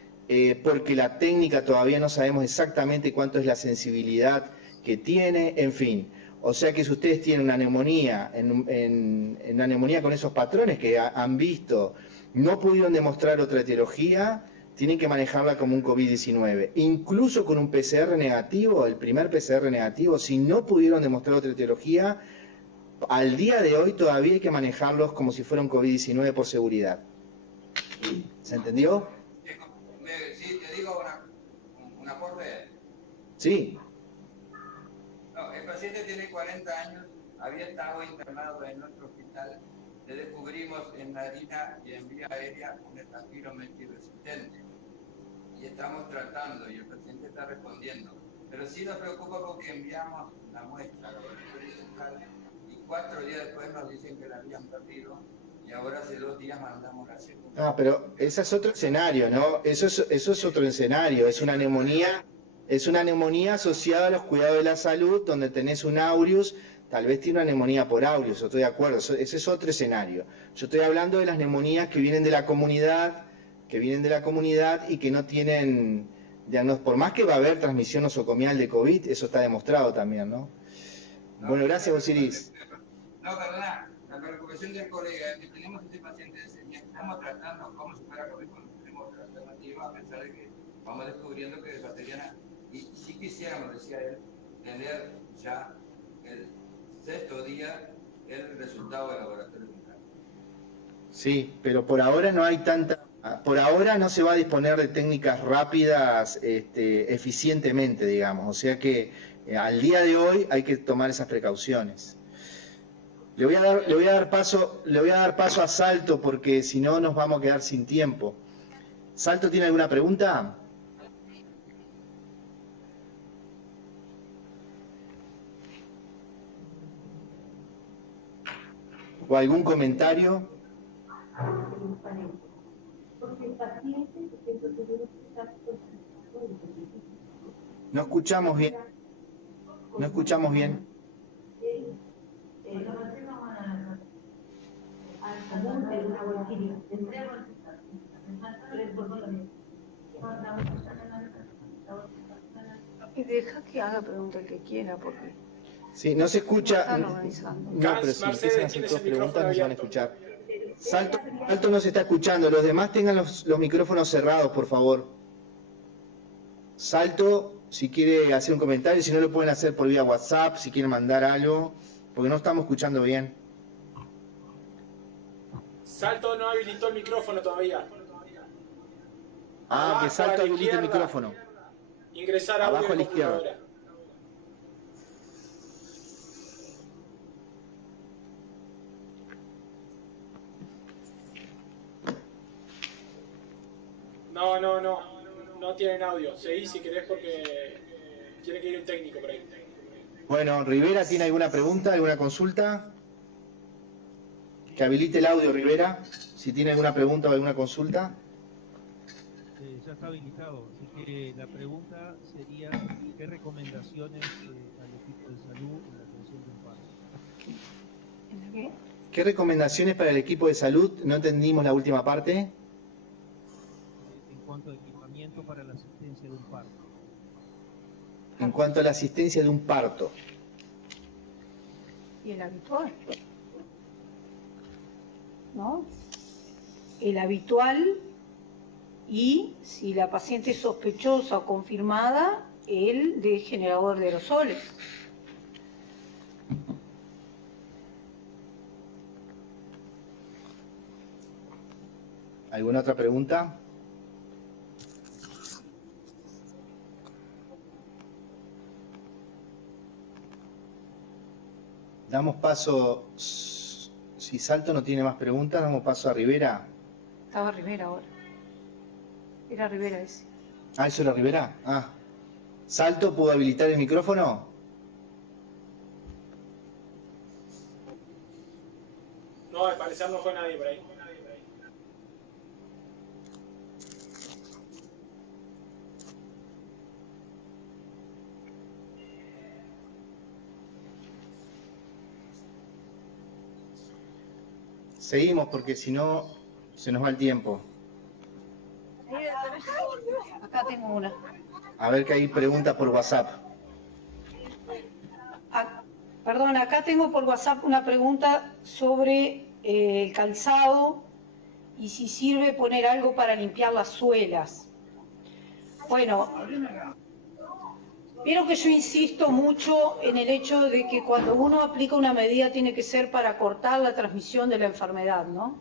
porque la técnica todavía no sabemos exactamente cuánto es la sensibilidad que tiene, en fin. O sea que si ustedes tienen una neumonía, una neumonía con esos patrones que han visto, no pudieron demostrar otra etiología, tienen que manejarla como un COVID-19. Incluso con un PCR negativo, el primer PCR negativo, si no pudieron demostrar otra etiología, al día de hoy todavía hay que manejarlos como si fuera un COVID-19 por seguridad. ¿Se entendió? Sí, te digo un aporte. Sí. No, el paciente tiene 40 años, había estado internado en nuestro hospital, le descubrimos en narina y en vía aérea un estafilo multiresistente y estamos tratando y el paciente está respondiendo. Pero sí nos preocupa porque enviamos la muestra al laboratorio central y 4 días después nos dicen que la habían perdido y ahora hace 2 días mandamos la segunda. Ah, pero ese es otro escenario, ¿no? Eso es otro escenario, es una neumonía asociada a los cuidados de la salud, donde tenés un aureus, tal vez tiene una neumonía por aureus, estoy de acuerdo, ese es otro escenario. Yo estoy hablando de las neumonías que vienen de la comunidad, y que no tienen diagnóstico. Por más que va a haber transmisión nosocomial de COVID, eso está demostrado también, ¿no? Bueno, gracias, Osiris. No, perdona, la preocupación del colega es que tenemos este paciente de semilla, estamos tratando como si fuera COVID, cuando tenemos otra alternativa, a pesar de que vamos descubriendo que es bacteriana. Y si quisiéramos, decía él, tener ya el 6º día el resultado del laboratorio central. Sí, pero por ahora no hay tanta... Por ahora no se va a disponer de técnicas rápidas eficientemente, digamos. O sea que al día de hoy hay que tomar esas precauciones. Le voy a dar paso a Salto porque si no nos vamos a quedar sin tiempo. ¿Salto tiene alguna pregunta? ¿O algún comentario? No escuchamos bien. No escuchamos bien. Y deja que haga pregunta el que quiera, porque Sí, no se escucha. están organizando. No, pero si empiezan a hacer todas preguntas no se van a escuchar. Salto no se está escuchando. Los demás tengan los micrófonos cerrados, por favor. Salto, si quiere hacer un comentario, si no lo pueden hacer por vía WhatsApp, si quieren mandar algo, porque no estamos escuchando bien. Salto no habilitó el micrófono todavía. Ah, Abajo, que Salto a la habilite el izquierda. micrófono. Ingresar audio Abajo a de la izquierda. computadora. No tienen audio. Seguí si querés porque tiene que ir un técnico por ahí. Bueno, Rivera, ¿tiene alguna pregunta, alguna consulta? Que habilite el audio, Rivera, si tiene alguna pregunta o alguna consulta. Ya está habilitado, así que la pregunta sería, ¿qué recomendaciones al equipo de salud en la atención de un parto? ¿Qué recomendaciones para el equipo de salud? No entendimos la última parte. En cuanto a equipamiento para la asistencia de un parto. En cuanto a la asistencia de un parto. Y el habitual, ¿no? El habitual, y si la paciente es sospechosa o confirmada, el de generador de aerosoles. ¿Alguna otra pregunta? Damos paso, si Salto no tiene más preguntas, damos paso a Rivera. Estaba Rivera ahora. Era Rivera ese. Ah, ¿eso era Rivera? Ah. ¿Salto pudo habilitar el micrófono? No, al parecer no fue nadie por ahí. Seguimos porque si no se nos va el tiempo. Acá tengo una. A ver que hay preguntas por WhatsApp. Perdón, acá tengo por WhatsApp una pregunta sobre el calzado y si sirve poner algo para limpiar las suelas. Bueno, vieron que yo insisto mucho en el hecho de que cuando uno aplica una medida tiene que ser para cortar la transmisión de la enfermedad, ¿no?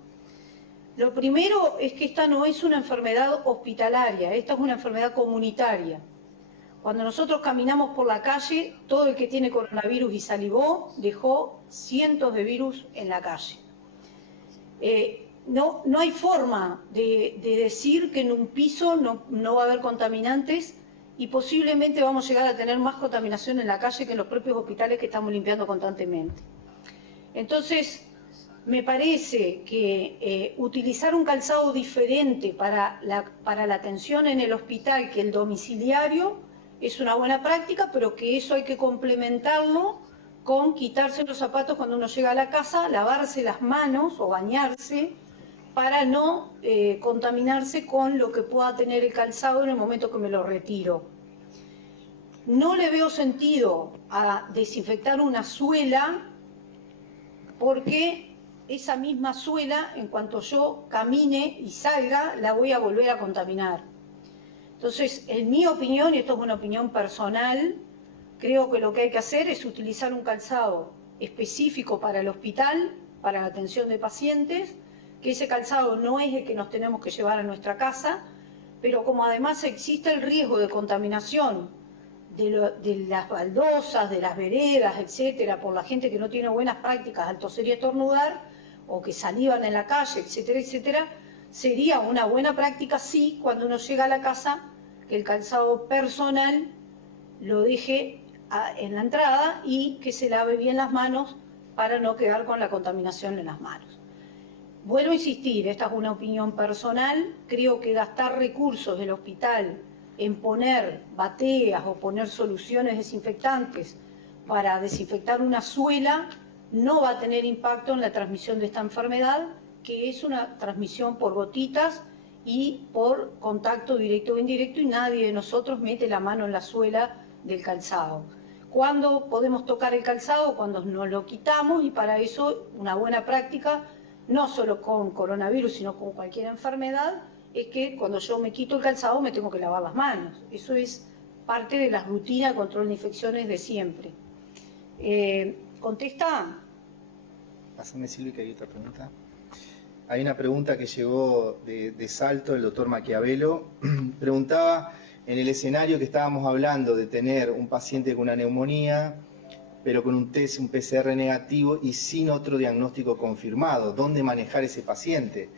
Lo primero es que esta no es una enfermedad hospitalaria, esta es una enfermedad comunitaria. Cuando nosotros caminamos por la calle, todo el que tiene coronavirus y salivó dejó cientos de virus en la calle. No hay forma de decir que en un piso no va a haber contaminantes y posiblemente vamos a llegar a tener más contaminación en la calle que en los propios hospitales que estamos limpiando constantemente. Entonces, me parece que utilizar un calzado diferente para la atención en el hospital que el domiciliario es una buena práctica, pero que eso hay que complementarlo con quitarse los zapatos cuando uno llega a la casa, lavarse las manos o bañarse para no contaminarse con lo que pueda tener el calzado en el momento que me lo retiro. No le veo sentido a desinfectar una suela porque esa misma suela, en cuanto yo camine y salga, la voy a volver a contaminar. Entonces, en mi opinión, y esto es una opinión personal, creo que lo que hay que hacer es utilizar un calzado específico para el hospital, para la atención de pacientes, que ese calzado no es el que nos tenemos que llevar a nuestra casa, pero como además existe el riesgo de contaminación de las baldosas, de las veredas, etcétera, por la gente que no tiene buenas prácticas al toser y estornudar, o que salivan en la calle, etcétera, etcétera, sería una buena práctica, sí, cuando uno llega a la casa, que el calzado personal lo deje en la entrada y que se lave bien las manos para no quedar con la contaminación en las manos. Vuelvo a insistir, esta es una opinión personal, creo que gastar recursos del hospital en poner bateas o poner soluciones desinfectantes para desinfectar una suela no va a tener impacto en la transmisión de esta enfermedad, que es una transmisión por gotitas y por contacto directo o indirecto, y nadie de nosotros mete la mano en la suela del calzado. ¿Cuándo podemos tocar el calzado? Cuando nos lo quitamos, y para eso una buena práctica, no solo con coronavirus, sino con cualquier enfermedad, es que cuando yo me quito el calzado me tengo que lavar las manos. Eso es parte de la rutina de control de infecciones de siempre. ¿Contesta? Pásame, Silvia, que hay otra pregunta. Hay una pregunta que llegó de Salto, el doctor Maquiavelo. Preguntaba, en el escenario que estábamos hablando de tener un paciente con una neumonía, pero con un test, un PCR negativo y sin otro diagnóstico confirmado, ¿dónde manejar ese paciente?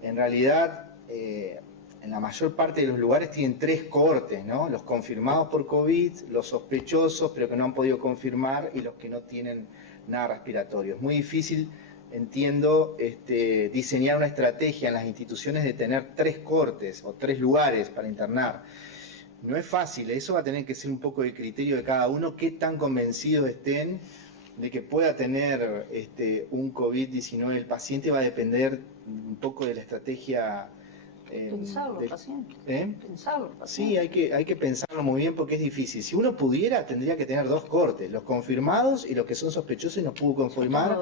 En realidad, en la mayor parte de los lugares tienen tres cohortes, ¿no? Los confirmados por COVID, los sospechosos, pero que no han podido confirmar, y los que no tienen nada respiratorio. Es muy difícil entiendo, diseñar una estrategia en las instituciones de tener 3 cortes o 3 lugares para internar. No es fácil, eso va a tener que ser un poco el criterio de cada uno, qué tan convencidos estén de que pueda tener un COVID-19 el paciente. Va a depender un poco de la estrategia. Pensarlo, paciente. Pensarlo, paciente. Sí, hay que pensarlo muy bien porque es difícil. Si uno pudiera, tendría que tener 2 cortes, los confirmados y los que son sospechosos y no pudo confirmar.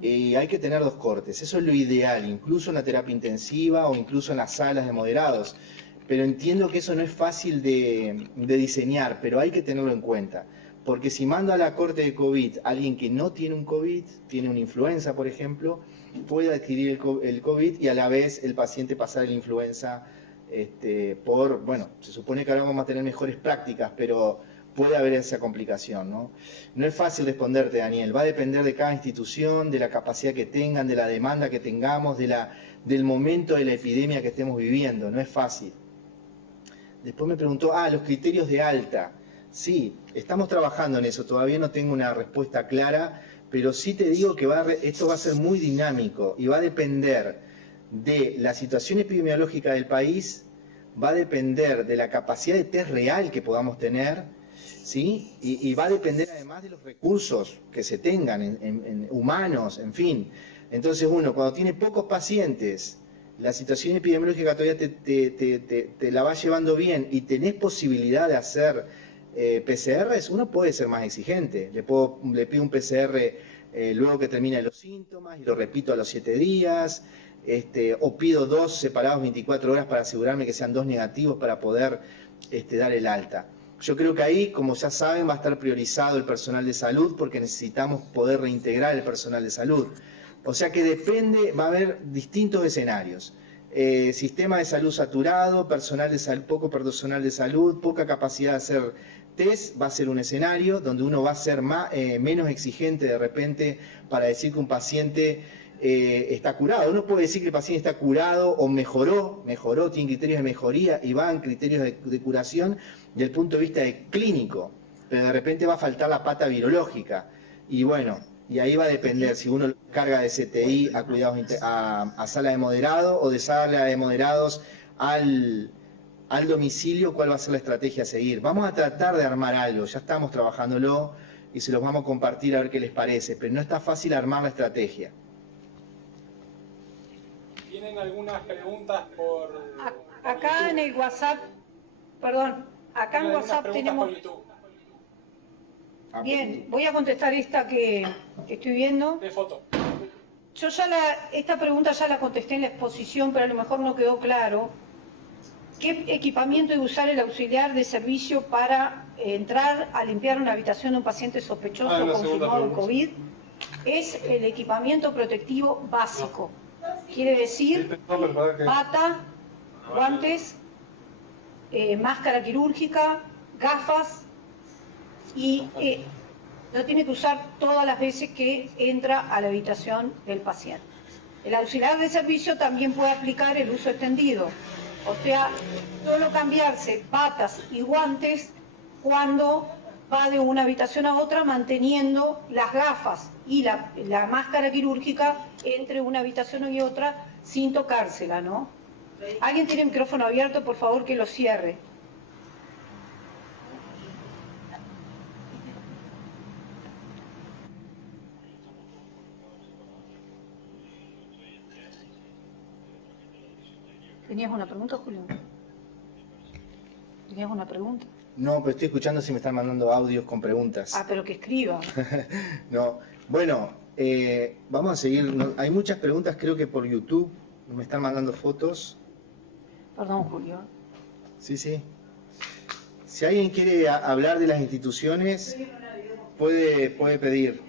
Y hay que tener 2 cortes, eso es lo ideal, incluso en la terapia intensiva o incluso en las salas de moderados. Pero entiendo que eso no es fácil de diseñar, pero hay que tenerlo en cuenta. Porque si mando a la corte de COVID a alguien que no tiene un COVID, tiene una influenza, por ejemplo, puede adquirir el COVID y a la vez el paciente pasar la influenza bueno, se supone que ahora vamos a tener mejores prácticas, pero puede haber esa complicación, ¿no? No es fácil responderte, Daniel, va a depender de cada institución, de la capacidad que tengan, de la demanda que tengamos, del momento de la epidemia que estemos viviendo, no es fácil. Después me preguntó, los criterios de alta. Sí, estamos trabajando en eso, todavía no tengo una respuesta clara, pero sí te digo que esto va a ser muy dinámico y va a depender de la situación epidemiológica del país, va a depender de la capacidad de test real que podamos tener, ¿sí? Y va a depender además de los recursos que se tengan, en humanos, en fin. Entonces uno, cuando tiene pocos pacientes, la situación epidemiológica todavía te la va llevando bien y tenés posibilidad de hacer PCRs, uno puede ser más exigente. Le pido un PCR luego que termine los síntomas y lo repito a los 7 días, o pido 2 separados 24 horas para asegurarme que sean 2 negativos para poder dar el alta. Yo creo que ahí, como ya saben, va a estar priorizado el personal de salud porque necesitamos poder reintegrar el personal de salud. O sea que depende, va a haber distintos escenarios. Sistema de salud saturado, poco personal de salud, poca capacidad de hacer test, va a ser un escenario donde uno va a ser menos exigente de repente para decir que un paciente está curado. Uno puede decir que el paciente está curado o mejoró, tiene criterios de mejoría y va en criterios de curación desde el punto de vista clínico, pero de repente va a faltar la pata virológica. Y bueno, y ahí va a depender si uno lo carga de CTI a cuidados a sala de moderado o de sala de moderados al domicilio, cuál va a ser la estrategia a seguir. Vamos a tratar de armar algo, ya estamos trabajándolo y se los vamos a compartir a ver qué les parece, pero no está fácil armar la estrategia. ¿Tienen algunas preguntas por acá YouTube? en el WhatsApp, perdón, acá en WhatsApp tenemos... Bien, voy a contestar esta que estoy viendo. ¿Qué foto? Yo esta pregunta ya la contesté en la exposición, pero a lo mejor no quedó claro. ¿Qué equipamiento debe usar el auxiliar de servicio para entrar a limpiar una habitación de un paciente sospechoso confirmado de COVID? Es el equipamiento protectivo básico. Quiere decir bata, guantes, máscara quirúrgica, gafas, y lo tiene que usar todas las veces que entra a la habitación del paciente. El auxiliar de servicio también puede aplicar el uso extendido, o sea, solo cambiarse batas y guantes cuando va de una habitación a otra, manteniendo las gafas y la máscara quirúrgica entre una habitación y otra sin tocársela, ¿no? ¿Alguien tiene el micrófono abierto? Por favor, que lo cierre. ¿Tenías una pregunta, Julio? ¿Tenías una pregunta? No, pero estoy escuchando si me están mandando audios con preguntas. Pero que escriba. No, bueno, vamos a seguir. Hay muchas preguntas, creo que por YouTube. Me están mandando fotos. Perdón, Julio. Sí. Si alguien quiere hablar de las instituciones, puede pedir.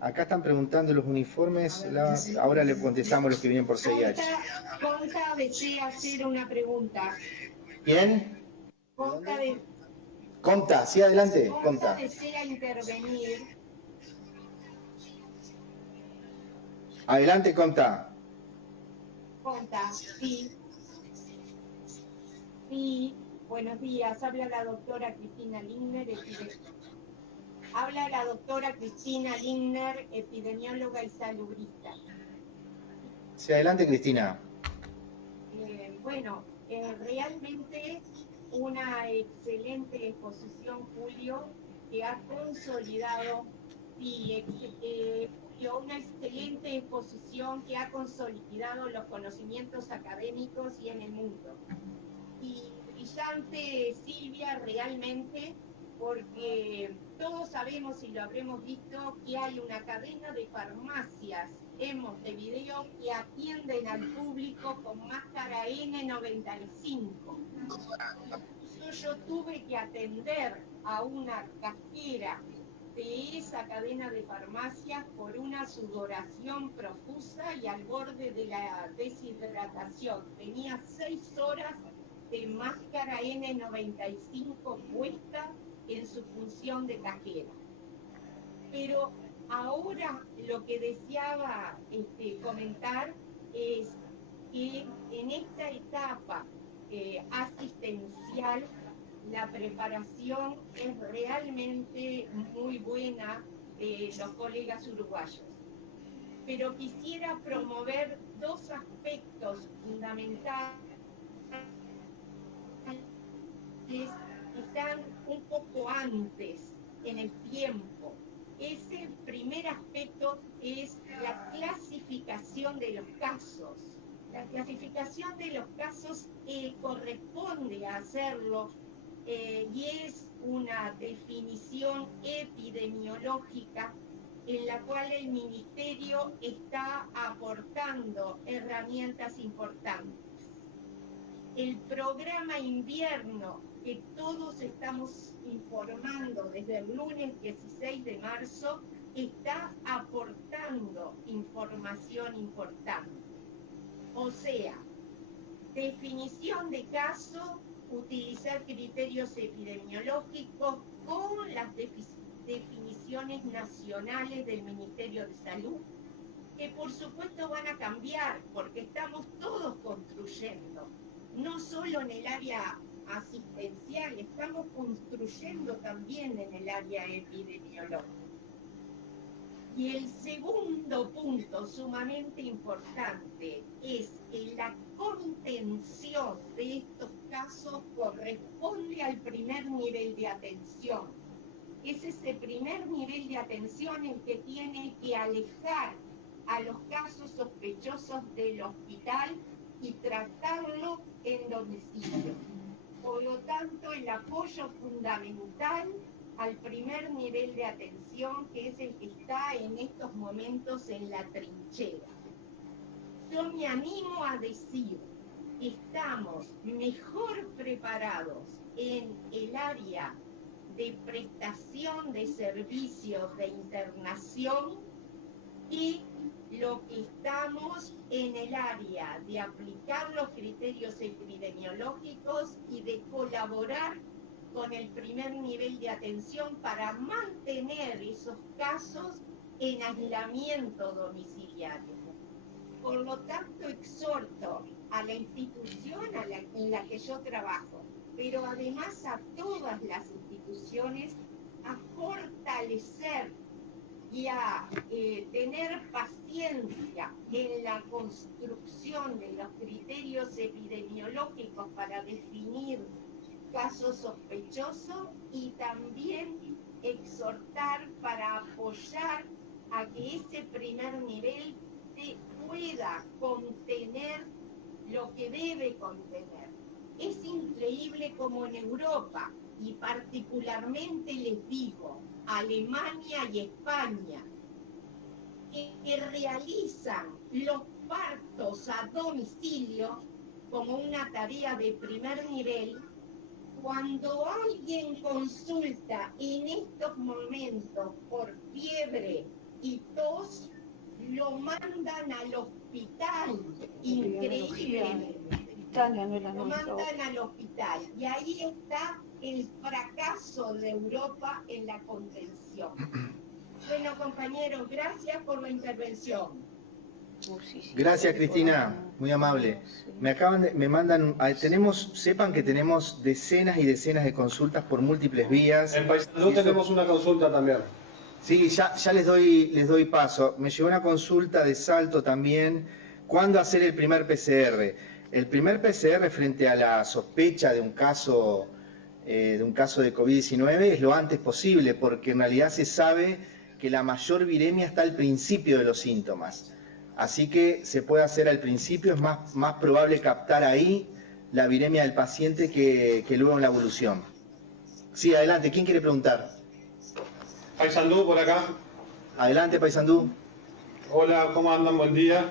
Acá están preguntando los uniformes. Ahora le contestamos los que vienen por CIH. Conta desea hacer una pregunta. ¿Quién? Conta, sí, adelante. Conta. Desea intervenir. Adelante, Conta. Conta, sí. Sí, buenos días. Habla la doctora Cristina Lindner. Habla la doctora Cristina Lindner, epidemióloga y salubrista. Sí, adelante, Cristina. Bueno, realmente una excelente exposición, Julio, que ha consolidado, Julio, una excelente exposición que ha consolidado los conocimientos académicos y en el mundo. Y brillante, Silvia, realmente, porque todos sabemos y lo habremos visto que hay una cadena de farmacias en Montevideo que atienden al público con máscara N95. Incluso yo tuve que atender a una cajera de esa cadena de farmacias por una sudoración profusa y al borde de la deshidratación. Tenía 6 horas de máscara N95 puesta en su función de cajera. Pero ahora lo que deseaba comentar es que en esta etapa asistencial la preparación es realmente muy buena de los colegas uruguayos. Pero quisiera promover 2 aspectos fundamentales que están un poco antes en el tiempo. Ese primer aspecto es la clasificación de los casos. La clasificación de los casos corresponde a hacerlo y es una definición epidemiológica en la cual el Ministerio está aportando herramientas importantes. El programa invierno que todos estamos informando desde el lunes 16 de marzo está aportando información importante. O sea, definición de caso, utilizar criterios epidemiológicos con las definiciones nacionales del Ministerio de Salud, que por supuesto van a cambiar porque estamos todos construyendo, no solo en el área asistencial, estamos construyendo también en el área epidemiológica. Y el segundo punto sumamente importante es que la contención de estos casos corresponde al primer nivel de atención. Es ese primer nivel de atención el que tiene que alejar a los casos sospechosos del hospital y tratarlo en domicilio. Por lo tanto, el apoyo fundamental al primer nivel de atención, que es el que está en estos momentos en la trinchera. Yo me animo a decir que estamos mejor preparados en el área de prestación de servicios de internación y lo que estamos en el área de aplicar los criterios epidemiológicos y de colaborar con el primer nivel de atención para mantener esos casos en aislamiento domiciliario. Por lo tanto, exhorto a la institución en la que yo trabajo, pero además a todas las instituciones, a fortalecer y a tener paciencia en la construcción de los criterios epidemiológicos para definir casos sospechosos y también exhortar para apoyar a que ese primer nivel pueda contener lo que debe contener. Es increíble como en Europa, y particularmente les digo, Alemania y España, que realizan los partos a domicilio como una tarea de primer nivel. Cuando alguien consulta en estos momentos por fiebre y tos, lo mandan al hospital, increíblemente. Lo mandan al hospital. Y ahí está el fracaso de Europa en la contención. Bueno, compañeros, gracias por la intervención. Gracias, Cristina, muy amable. Me mandan, sepan que tenemos decenas y decenas de consultas por múltiples vías. En Paysandú tenemos una consulta también. Sí, ya les doy paso. Me llegó una consulta de Salto también. ¿Cuándo hacer el primer PCR? El primer PCR frente a la sospecha de un caso de COVID-19 es lo antes posible, porque en realidad se sabe que la mayor viremia está al principio de los síntomas. Así que se puede hacer al principio, es más probable captar ahí la viremia del paciente que luego en la evolución. Sí, adelante, ¿quién quiere preguntar? Paysandú, por acá. Adelante, Paysandú. Hola, ¿cómo andan? Buen día.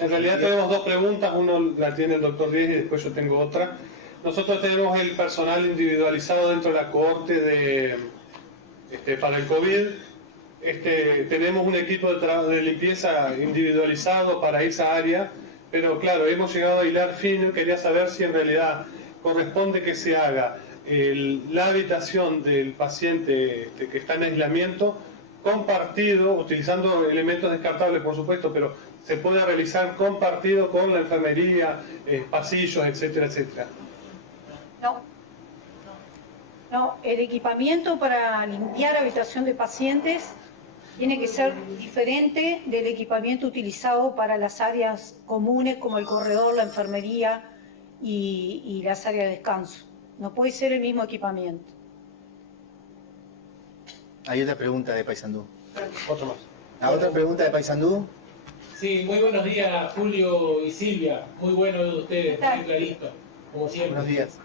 En realidad tenemos dos preguntas, uno la tiene el doctor Díez y después yo tengo otra. Nosotros tenemos el personal individualizado dentro de la cohorte para el COVID. Tenemos un equipo de limpieza individualizado para esa área, pero claro, hemos llegado a hilar fino. Quería saber si en realidad corresponde que se haga la habitación del paciente que está en aislamiento compartido, utilizando elementos descartables por supuesto, pero se puede realizar compartido con la enfermería, pasillos, etcétera, etcétera. No, el equipamiento para limpiar habitación de pacientes tiene que ser diferente del equipamiento utilizado para las áreas comunes como el corredor, la enfermería y las áreas de descanso. No puede ser el mismo equipamiento. Hay otra pregunta de Paysandú. Otro más. ¿La otra pregunta de Paysandú? Sí, muy buenos días, Julio y Silvia. Muy bueno de ustedes, muy clarito, como siempre. Buenos días.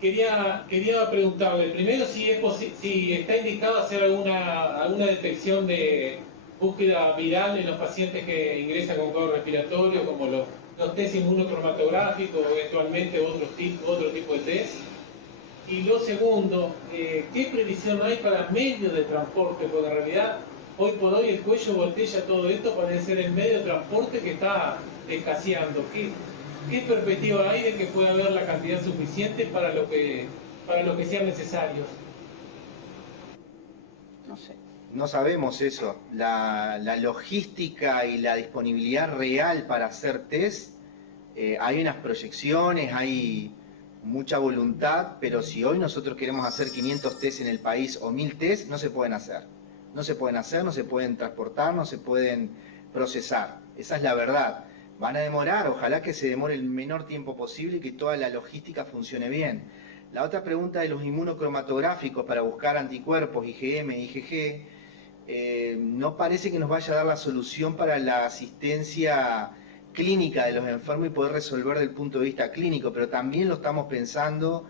Quería preguntarle, primero si está indicado hacer alguna detección de búsqueda viral en los pacientes que ingresan con cuadro respiratorio, como los test inmunocromatográficos o eventualmente otro tipo de test. Y lo segundo, ¿qué previsión hay para medios de transporte? Porque en realidad, hoy por hoy el cuello botella, todo esto parece ser el medio de transporte que está escaseando. ¿Qué perspectiva hay de que pueda haber la cantidad suficiente para lo que sea necesario? No sé. No sabemos eso. La logística y la disponibilidad real para hacer test, hay unas proyecciones, hay mucha voluntad, pero si hoy nosotros queremos hacer 500 test en el país o 1000 test, no se pueden hacer. No se pueden hacer, no se pueden transportar, no se pueden procesar. Esa es la verdad. Van a demorar, ojalá que se demore el menor tiempo posible y que toda la logística funcione bien. La otra pregunta de los inmunocromatográficos para buscar anticuerpos, IgM, IgG, no parece que nos vaya a dar la solución para la asistencia clínica de los enfermos y poder resolver desde el punto de vista clínico, pero también lo estamos pensando,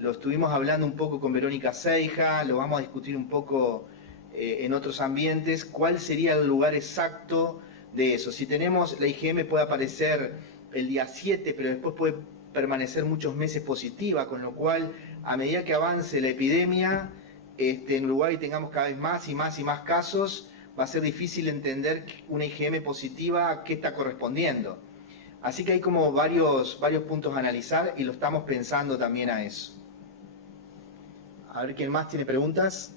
lo estuvimos hablando un poco con Verónica Seija, lo vamos a discutir un poco en otros ambientes, cuál sería el lugar exacto de eso. Si tenemos, la IgM puede aparecer el día 7, pero después puede permanecer muchos meses positiva, con lo cual, a medida que avance la epidemia, en Uruguay tengamos cada vez más y más y más casos, va a ser difícil entender una IgM positiva a qué está correspondiendo. Así que hay como varios puntos a analizar y lo estamos pensando también a eso. A ver, ¿quién más tiene preguntas?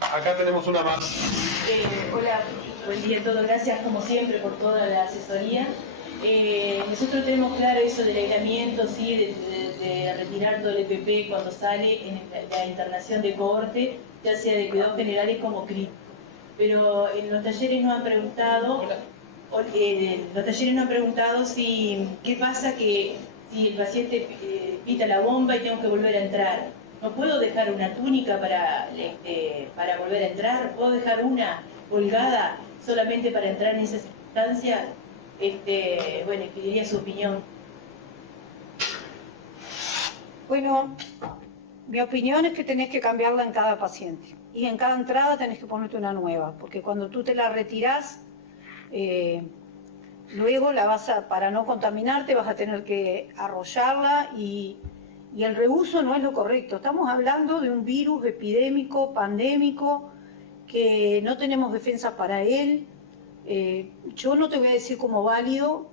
Acá tenemos una más. Hola, buen día a todos. Gracias como siempre por toda la asesoría. Nosotros tenemos claro eso del aislamiento, sí, de retirar todo el EPP cuando sale en la internación de cohorte, ya sea de cuidados generales como crítico. Pero en los talleres nos han preguntado, si qué pasa si el paciente pita la bomba y tengo que volver a entrar. ¿No puedo dejar una túnica para volver a entrar? ¿Puedo dejar una colgada solamente para entrar en esa circunstancia? Bueno, pediría su opinión. Bueno, mi opinión es que tenés que cambiarla en cada paciente. Y en cada entrada tenés que ponerte una nueva, porque cuando tú te la retirás, luego para no contaminarte vas a tener que arrollarla y el reuso no es lo correcto. Estamos hablando de un virus epidémico, pandémico, que no tenemos defensas para él. Yo no te voy a decir como válido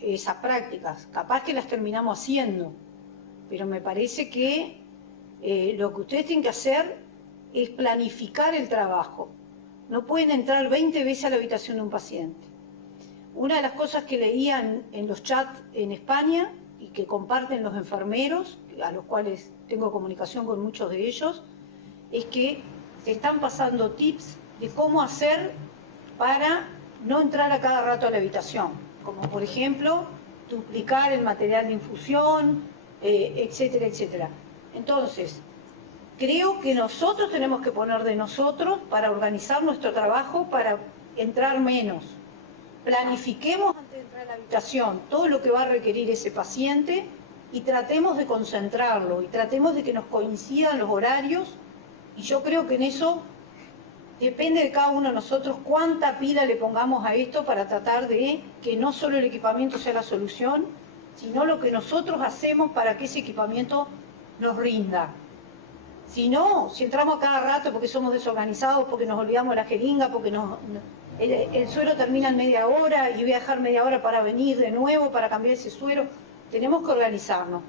esas prácticas, capaz que las terminamos haciendo, pero me parece que lo que ustedes tienen que hacer es planificar el trabajo. No pueden entrar 20 veces a la habitación de un paciente. Una de las cosas que leían en los chats en España y que comparten los enfermeros, a los cuales tengo comunicación con muchos de ellos, es que se están pasando tips de cómo hacer para no entrar a cada rato a la habitación, como por ejemplo duplicar el material de infusión, etcétera, etcétera. Entonces, creo que nosotros tenemos que poner de nosotros para organizar nuestro trabajo, para entrar menos. Planifiquemos antes de entrar a la habitación todo lo que va a requerir ese paciente y tratemos de concentrarlo y tratemos de que nos coincidan los horarios, y yo creo que en eso depende de cada uno de nosotros cuánta pila le pongamos a esto para tratar de que no solo el equipamiento sea la solución, sino lo que nosotros hacemos para que ese equipamiento nos rinda. Si no, si entramos a cada rato porque somos desorganizados, porque nos olvidamos la jeringa, porque el suero termina en media hora y voy a dejar media hora para venir de nuevo para cambiar ese suero, tenemos que organizarnos.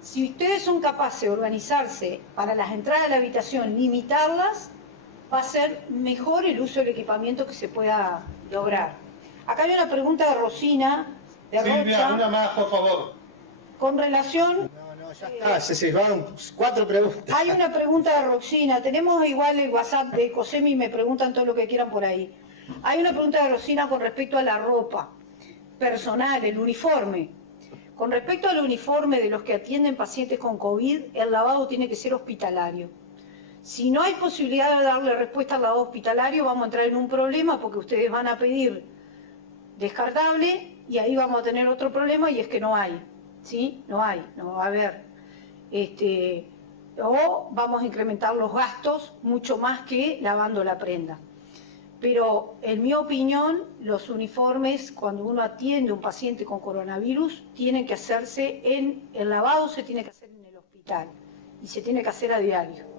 Si ustedes son capaces de organizarse para las entradas a la habitación, limitarlas, va a ser mejor el uso del equipamiento que se pueda lograr. Acá hay una pregunta de Rosina. Silvia, una más, por favor. Con relación... Ya está, se llevaron 4 preguntas. Hay una pregunta de Rosina. Tenemos igual el WhatsApp de Cosemi y me preguntan todo lo que quieran por ahí. Hay una pregunta de Rosina con respecto a la ropa personal, el uniforme. Con respecto al uniforme de los que atienden pacientes con COVID, el lavado tiene que ser hospitalario. Si no hay posibilidad de darle respuesta al lavado hospitalario, vamos a entrar en un problema porque ustedes van a pedir descartable y ahí vamos a tener otro problema, y es que no hay, ¿sí? No va a haber. O vamos a incrementar los gastos mucho más que lavando la prenda. Pero en mi opinión, los uniformes, cuando uno atiende a un paciente con coronavirus, tienen que hacerse el lavado se tiene que hacer en el hospital y se tiene que hacer a diario.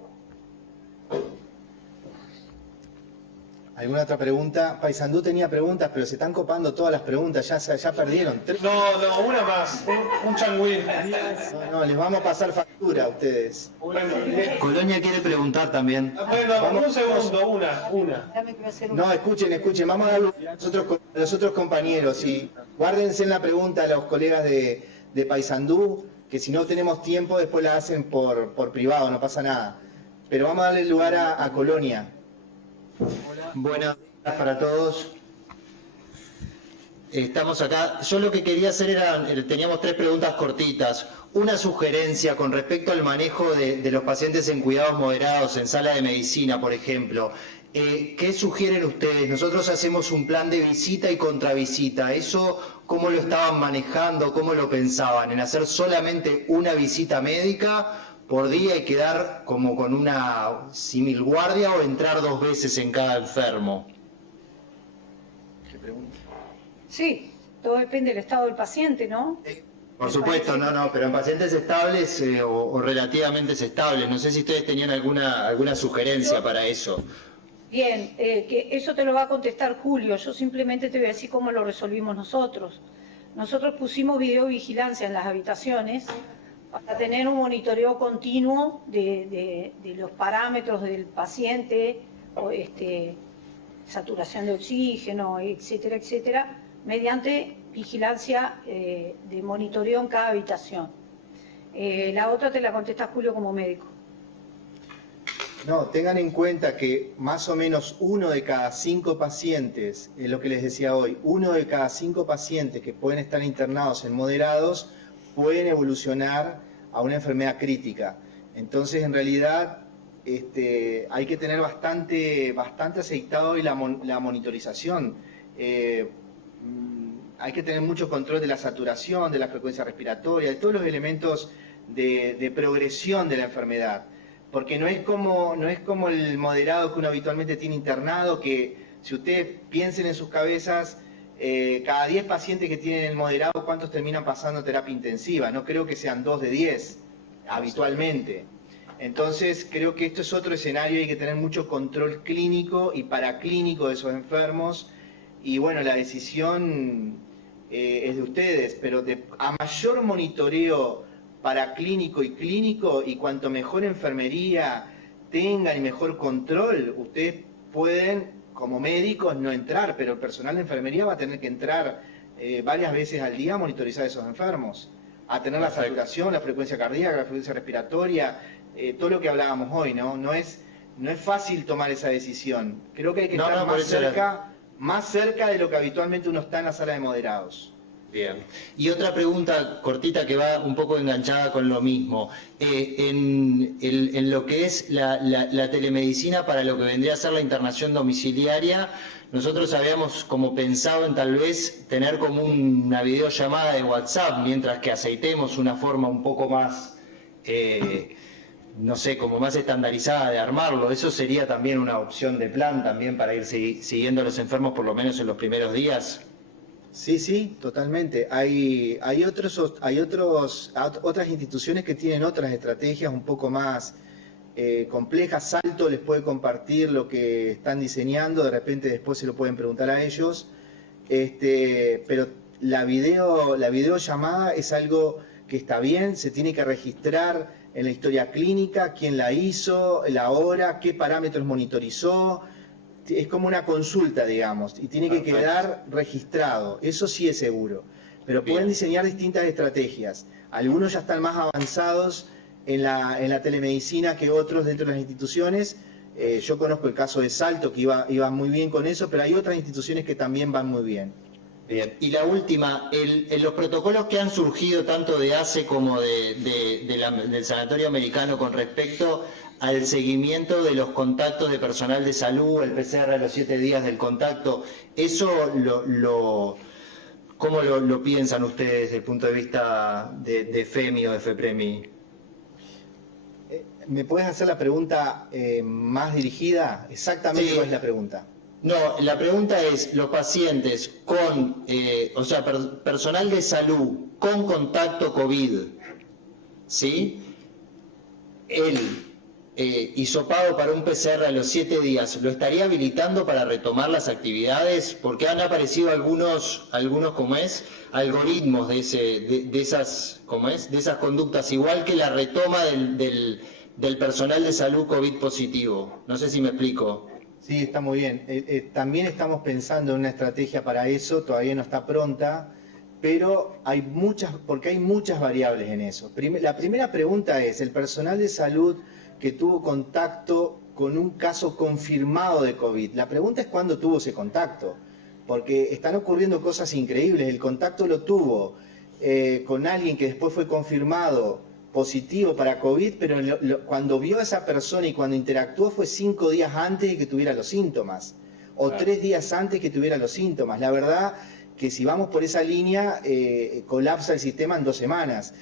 ¿Alguna otra pregunta? Paysandú tenía preguntas, pero se están copando todas las preguntas, ya perdieron. No, una más, un changüín. No, les vamos a pasar factura a ustedes. Colonia quiere preguntar también. Bueno, un segundo, una. No, escuchen, vamos a darle a los otros compañeros y guárdense en la pregunta a los colegas de Paysandú, que si no tenemos tiempo después la hacen por privado, no pasa nada. Pero vamos a darle lugar a Colonia. Buenas tardes para todos. Estamos acá. Yo lo que quería hacer teníamos 3 preguntas cortitas. Una sugerencia con respecto al manejo de los pacientes en cuidados moderados, en sala de medicina, por ejemplo. ¿Qué sugieren ustedes? Nosotros hacemos un plan de visita y contravisita. ¿Eso cómo lo estaban manejando? ¿Cómo lo pensaban? ¿En hacer solamente una visita médica por día y quedar como con una similguardia, o entrar 2 veces en cada enfermo? ¿Qué pregunta? Sí, todo depende del estado del paciente, ¿no? Por supuesto, no, pero en pacientes estables o relativamente estables. No sé si ustedes tenían alguna sugerencia para eso. Bien, que eso te lo va a contestar Julio. Yo simplemente te voy a decir cómo lo resolvimos nosotros. Nosotros pusimos videovigilancia en las habitaciones para tener un monitoreo continuo de los parámetros del paciente, saturación de oxígeno, etcétera, etcétera, mediante vigilancia de monitoreo en cada habitación. La otra te la contesta Julio como médico. No, tengan en cuenta que más o menos 1 de cada 5 pacientes, es lo que les decía hoy, 1 de cada 5 pacientes que pueden estar internados en moderados pueden evolucionar a una enfermedad crítica. Entonces, en realidad, hay que tener bastante aceitado hoy la monitorización. Hay que tener mucho control de la saturación, de la frecuencia respiratoria, de todos los elementos de progresión de la enfermedad. Porque no es como el moderado que uno habitualmente tiene internado, que si ustedes piensen en sus cabezas, cada 10 pacientes que tienen el moderado, ¿cuántos terminan pasando terapia intensiva? No creo que sean 2 de 10 habitualmente. Entonces creo que esto es otro escenario, hay que tener mucho control clínico y paraclínico de esos enfermos, y bueno, la decisión es de ustedes, pero a mayor monitoreo paraclínico y clínico, y cuanto mejor enfermería tengan y mejor control, ustedes pueden como médicos no entrar, pero el personal de enfermería va a tener que entrar varias veces al día a monitorizar a esos enfermos, a tener la saturación, la frecuencia cardíaca, la frecuencia respiratoria, todo lo que hablábamos hoy, ¿no? No es fácil tomar esa decisión. Creo que hay que estar más cerca de lo que habitualmente uno está en la sala de moderados. Bien. Y otra pregunta cortita que va un poco enganchada con lo mismo. En lo que es la telemedicina para lo que vendría a ser la internación domiciliaria, nosotros habíamos como pensado en tal vez tener como una videollamada de WhatsApp, mientras que aceitemos una forma un poco más, no sé, como más estandarizada de armarlo. ¿Eso sería también una opción de plan también para ir siguiendo a los enfermos por lo menos en los primeros días? Sí, totalmente. Hay otras instituciones que tienen otras estrategias un poco más complejas. Salto les puede compartir lo que están diseñando, de repente después se lo pueden preguntar a ellos. Pero la videollamada es algo que está bien, se tiene que registrar en la historia clínica, quién la hizo, la hora, qué parámetros monitorizó. Es como una consulta, digamos, y tiene que quedar registrado. Eso sí es seguro. Pero pueden diseñar distintas estrategias. Algunos ya están más avanzados en la telemedicina que otros dentro de las instituciones. Yo conozco el caso de Salto, que iba muy bien con eso, pero hay otras instituciones que también van muy bien. Bien. Y la última, en los protocolos que han surgido tanto de ACE como del Sanatorio Americano con respecto al seguimiento de los contactos de personal de salud, el PCR a los 7 días del contacto, ¿eso cómo lo piensan ustedes desde el punto de vista de FEMI o de FEPREMI? ¿Me puedes hacer la pregunta más dirigida? Exactamente Sí. cuál es la pregunta. No, la pregunta es, los pacientes con, personal de salud con contacto COVID, ¿sí? El hisopado para un PCR a los 7 días, ¿lo estaría habilitando para retomar las actividades? Porque han aparecido algunos ¿cómo es? Algoritmos de esas conductas, igual que la retoma del personal de salud COVID positivo. No sé si me explico. Sí, está muy bien. También estamos pensando en una estrategia para eso, todavía no está pronta, pero hay muchas variables en eso. La primera pregunta es, el personal de salud que tuvo contacto con un caso confirmado de COVID, la pregunta es cuándo tuvo ese contacto, porque están ocurriendo cosas increíbles. El contacto lo tuvo con alguien que después fue confirmado positivo para COVID, pero cuando vio a esa persona y cuando interactuó fue 5 días antes de que tuviera los síntomas, o 3 días antes que tuviera los síntomas. La verdad que si vamos por esa línea, colapsa el sistema en 2 semanas.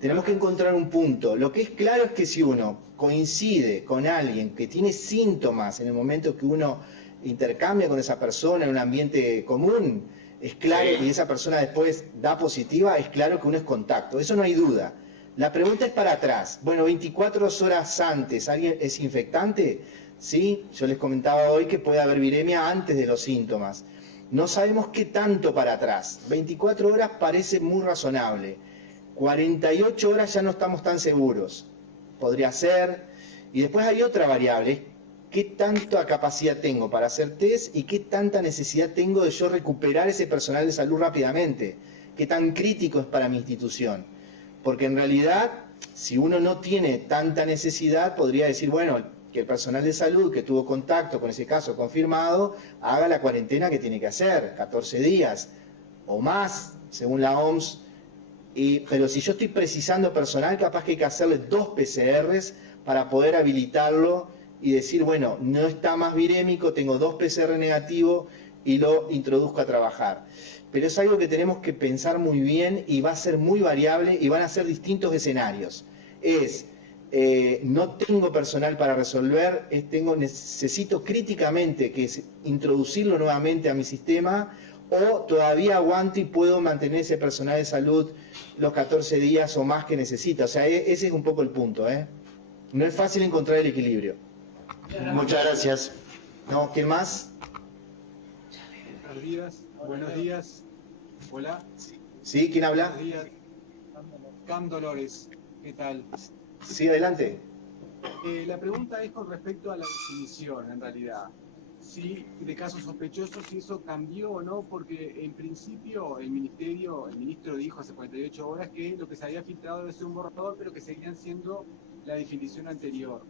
Tenemos que encontrar un punto. Lo que es claro es que si uno coincide con alguien que tiene síntomas en el momento que uno intercambia con esa persona en un ambiente común, es claro, y esa persona después da positiva, es claro que uno es contacto. Eso no hay duda. La pregunta es para atrás. Bueno, 24 horas antes, ¿alguien es infectante? Sí, yo les comentaba hoy que puede haber viremia antes de los síntomas. No sabemos qué tanto para atrás. 24 horas parece muy razonable. 48 horas ya no estamos tan seguros. Podría ser. Y después hay otra variable. ¿Qué tanta capacidad tengo para hacer test y qué tanta necesidad tengo de yo recuperar ese personal de salud rápidamente? ¿Qué tan crítico es para mi institución? Porque en realidad, si uno no tiene tanta necesidad, podría decir, bueno, que el personal de salud que tuvo contacto con ese caso confirmado, haga la cuarentena que tiene que hacer, 14 días o más, según la OMS. Pero si yo estoy precisando personal, capaz que hay que hacerle 2 PCRs para poder habilitarlo y decir, bueno, no está más virémico, tengo 2 PCR negativos y lo introduzco a trabajar. Pero es algo que tenemos que pensar muy bien y va a ser muy variable y van a ser distintos escenarios. No tengo personal para resolver, necesito críticamente introducirlo nuevamente a mi sistema, o todavía aguanto y puedo mantener ese personal de salud los 14 días o más que necesita. O sea, ese es un poco el punto. No es fácil encontrar el equilibrio. Muchas gracias. No, ¿quién más? Buenos días. Hola. Sí, ¿quién habla? Buenos días. Cam Dolores. ¿Qué tal? Sí, adelante. La pregunta es con respecto a la definición, en realidad. de casos sospechosos, si eso cambió o no, porque en principio el ministro dijo hace 48 horas que lo que se había filtrado debe ser un borrador, pero que seguían siendo la definición anterior.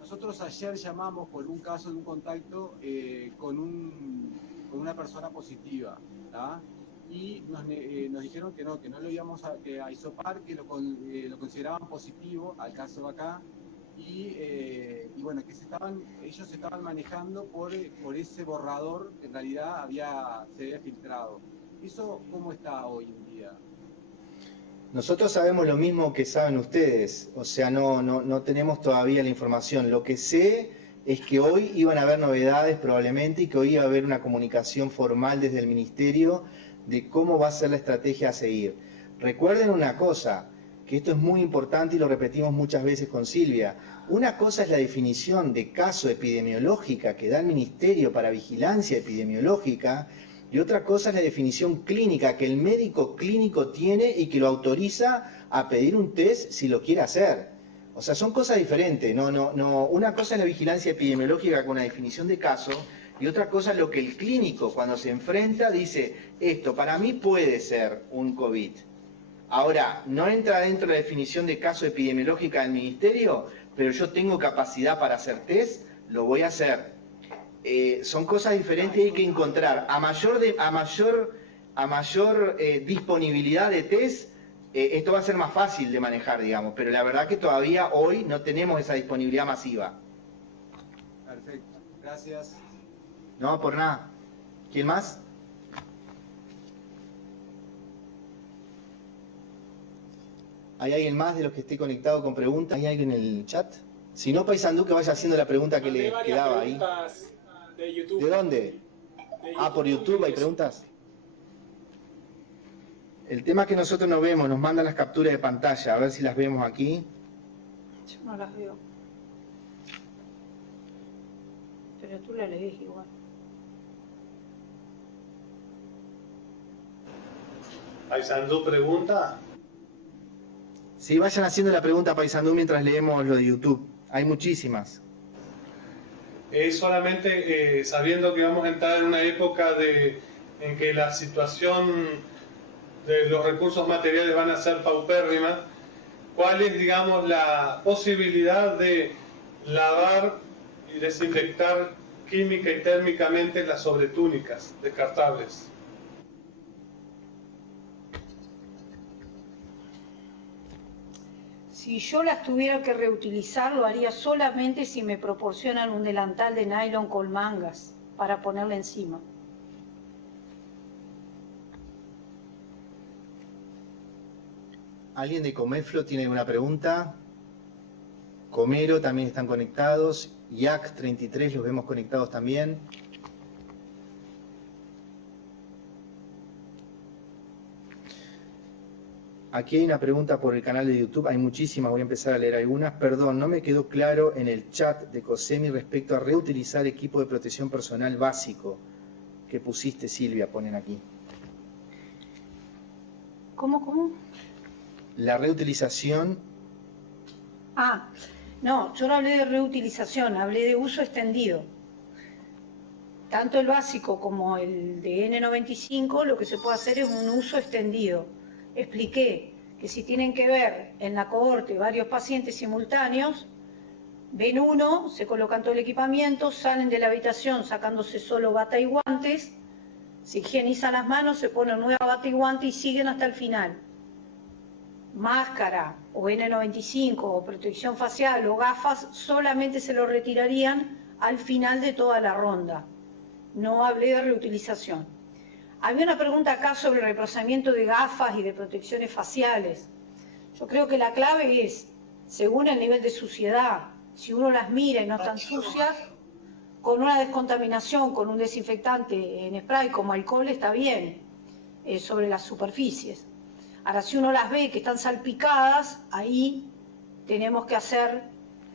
Nosotros ayer llamamos por un caso de un contacto con una persona positiva, ¿tá? Y nos dijeron que no lo íbamos a hisopar, que lo consideraban positivo al caso acá, y bueno, que ellos se estaban manejando por ese borrador que en realidad se había filtrado. ¿Eso cómo está hoy en día? Nosotros sabemos lo mismo que saben ustedes, o sea, no tenemos todavía la información. Lo que sé es que hoy iban a haber novedades probablemente y que hoy iba a haber una comunicación formal desde el Ministerio de cómo va a ser la estrategia a seguir. Recuerden una cosa, que esto es muy importante y lo repetimos muchas veces con Silvia. Una cosa es la definición de caso epidemiológica que da el Ministerio para vigilancia epidemiológica y otra cosa es la definición clínica que el médico clínico tiene y que lo autoriza a pedir un test si lo quiere hacer. O sea, son cosas diferentes. Una cosa es la vigilancia epidemiológica con una definición de caso y otra cosa es lo que el clínico cuando se enfrenta dice, esto para mí puede ser un COVID. Ahora, no entra dentro de la definición de caso epidemiológica del Ministerio, pero yo tengo capacidad para hacer test, lo voy a hacer. Son cosas diferentes y hay que encontrar. A mayor disponibilidad de test, esto va a ser más fácil de manejar, digamos, pero la verdad que todavía hoy no tenemos esa disponibilidad masiva. Perfecto, gracias. No, por nada. ¿Quién más? ¿Hay alguien más de los que esté conectado con preguntas? ¿Hay alguien en el chat? Si no, Paisandú, que vaya haciendo la pregunta que le quedaba ahí. De YouTube. ¿De dónde? De YouTube, por YouTube hay preguntas. El tema es que nosotros no vemos, nos mandan las capturas de pantalla, a ver si las vemos aquí. Yo no las veo. Pero tú la lees igual. Paisandú pregunta. Sí, vayan haciendo la pregunta, Paisandú, mientras leemos lo de YouTube. Hay muchísimas. Es solamente sabiendo que vamos a entrar en una época en que la situación de los recursos materiales van a ser paupérrima, ¿cuál es, digamos, la posibilidad de lavar y desinfectar química y térmicamente las sobretúnicas descartables? Si yo las tuviera que reutilizar, lo haría solamente si me proporcionan un delantal de nylon con mangas para ponerle encima. ¿Alguien de Comeflo tiene alguna pregunta? Comero también están conectados. IAC 33 los vemos conectados también. Aquí hay una pregunta por el canal de YouTube, hay muchísimas, voy a empezar a leer algunas. Perdón, no me quedó claro en el chat de COSEMI respecto a reutilizar equipo de protección personal básico que pusiste, Silvia, ponen aquí. ¿Cómo? La reutilización. No, yo no hablé de reutilización, hablé de uso extendido. Tanto el básico como el de N95, lo que se puede hacer es un uso extendido. Expliqué que si tienen que ver en la cohorte varios pacientes simultáneos, ven uno, se colocan todo el equipamiento, salen de la habitación sacándose solo bata y guantes, se higienizan las manos, se ponen nueva bata y guante y siguen hasta el final. Máscara o N95 o protección facial o gafas solamente se lo retirarían al final de toda la ronda. No hablé de reutilización. Había una pregunta acá sobre el reemplazamiento de gafas y de protecciones faciales. Yo creo que la clave es, según el nivel de suciedad, si uno las mira y no están sucias, con una descontaminación, con un desinfectante en spray como alcohol está bien, sobre las superficies. Ahora, si uno las ve que están salpicadas, ahí tenemos que hacer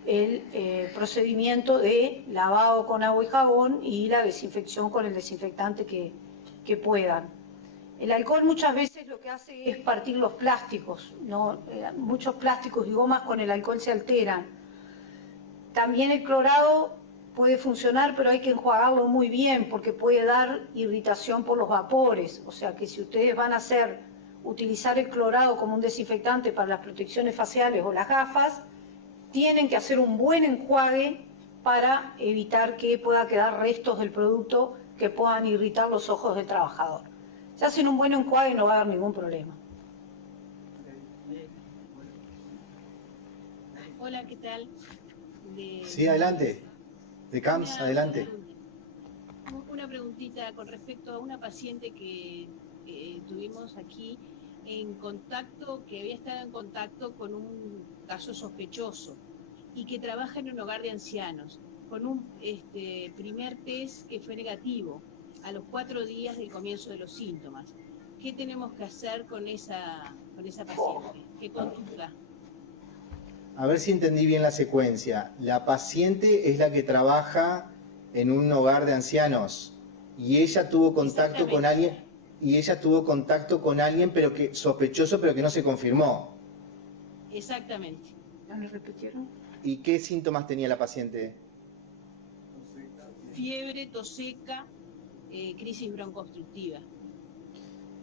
el procedimiento de lavado con agua y jabón y la desinfección con el desinfectante que puedan. El alcohol muchas veces lo que hace es partir los plásticos, ¿no? Muchos plásticos y gomas con el alcohol se alteran. También el clorado puede funcionar, pero hay que enjuagarlo muy bien porque puede dar irritación por los vapores. O sea que si ustedes van a utilizar el clorado como un desinfectante para las protecciones faciales o las gafas, tienen que hacer un buen enjuague para evitar que pueda quedar restos del producto que puedan irritar los ojos del trabajador. Si hacen un buen enjuague no va a haber ningún problema. Hola, ¿qué tal? Sí, adelante. De CAMS, adelante. Una preguntita con respecto a una paciente que tuvimos aquí en contacto, que había estado en contacto con un caso sospechoso y que trabaja en un hogar de ancianos, con un primer test que fue negativo a los 4 días del comienzo de los síntomas. ¿Qué tenemos que hacer con esa paciente? ¿Qué conducta? A ver si entendí bien la secuencia. La paciente es la que trabaja en un hogar de ancianos y ella tuvo contacto con alguien, pero que sospechoso, pero que no se confirmó. Exactamente. ¿Me repitieron? ¿Y qué síntomas tenía la paciente? Fiebre, tos seca, crisis broncoobstructiva.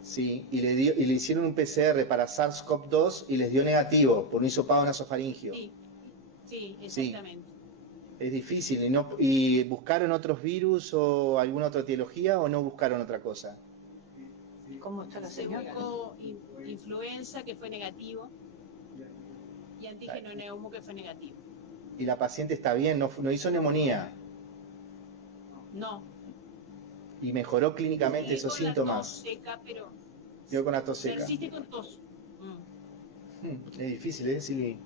Sí, y le hicieron un PCR para SARS-CoV-2 y les dio negativo por un hisopado nasofaringio. Sí, exactamente. Sí. Es difícil. ¿Y buscaron otros virus o alguna otra etiología o no buscaron otra cosa? ¿Cómo está la señora? Se buscó influenza, que fue negativo, y antígeno neumo, que fue negativo. ¿Y la paciente está bien? ¿No hizo neumonía? No. ¿Y mejoró clínicamente esos síntomas? Tos seca, pero Quedó con la tos seca. persiste con tos. Es difícil, ¿eh? Sí.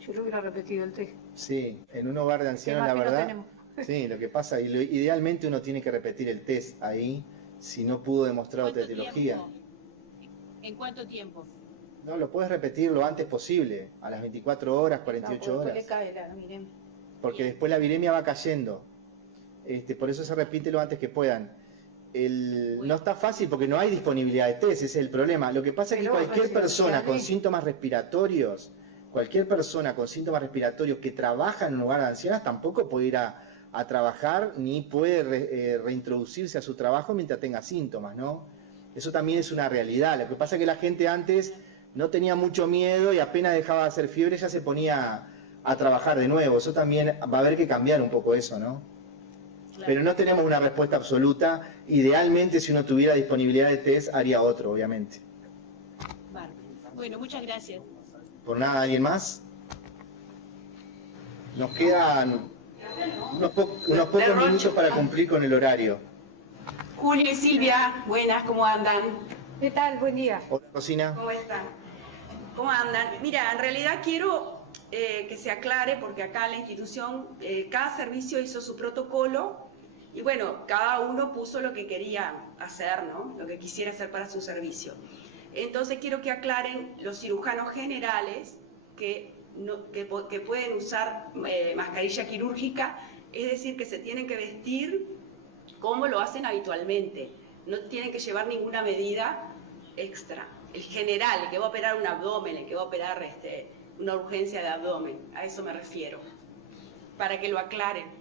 Yo lo hubiera repetido el test. Sí, en un hogar de ancianos, la verdad. Sí, lo que pasa, idealmente uno tiene que repetir el test ahí, si no pudo demostrar otra etiología. ¿En cuánto tiempo? No, lo puedes repetir lo antes posible, a las 24 horas, 48 horas. Le cae la viremia. Porque después la viremia va cayendo. Por eso se repite lo antes que puedan. No está fácil porque no hay disponibilidad de test, ese es el problema. Lo que pasa es que cualquier persona con síntomas respiratorios, que trabaja en un lugar de ancianos tampoco puede ir a trabajar ni puede reintroducirse a su trabajo mientras tenga síntomas, ¿no? Eso también es una realidad. Lo que pasa es que la gente antes no tenía mucho miedo y apenas dejaba de hacer fiebre ya se ponía a trabajar de nuevo. Eso también va a haber que cambiar un poco eso, ¿no? Pero no tenemos una respuesta absoluta. Idealmente, si uno tuviera disponibilidad de test, haría otro, obviamente. Vale. Bueno, muchas gracias. ¿Por nada, alguien más? Nos quedan unos pocos minutos para cumplir con el horario. Julio y Silvia, buenas, ¿cómo andan? ¿Qué tal? Buen día. Hola, Rosina. ¿Cómo están? ¿Cómo andan? Mira, en realidad quiero que se aclare, porque acá en la institución cada servicio hizo su protocolo y bueno, cada uno puso lo que quería hacer, ¿no? Lo que quisiera hacer para su servicio. Entonces quiero que aclaren los cirujanos generales que pueden usar mascarilla quirúrgica, es decir, que se tienen que vestir como lo hacen habitualmente, no tienen que llevar ninguna medida extra. El general, el que va a operar un abdomen, el que va a operar una urgencia de abdomen, a eso me refiero, para que lo aclaren.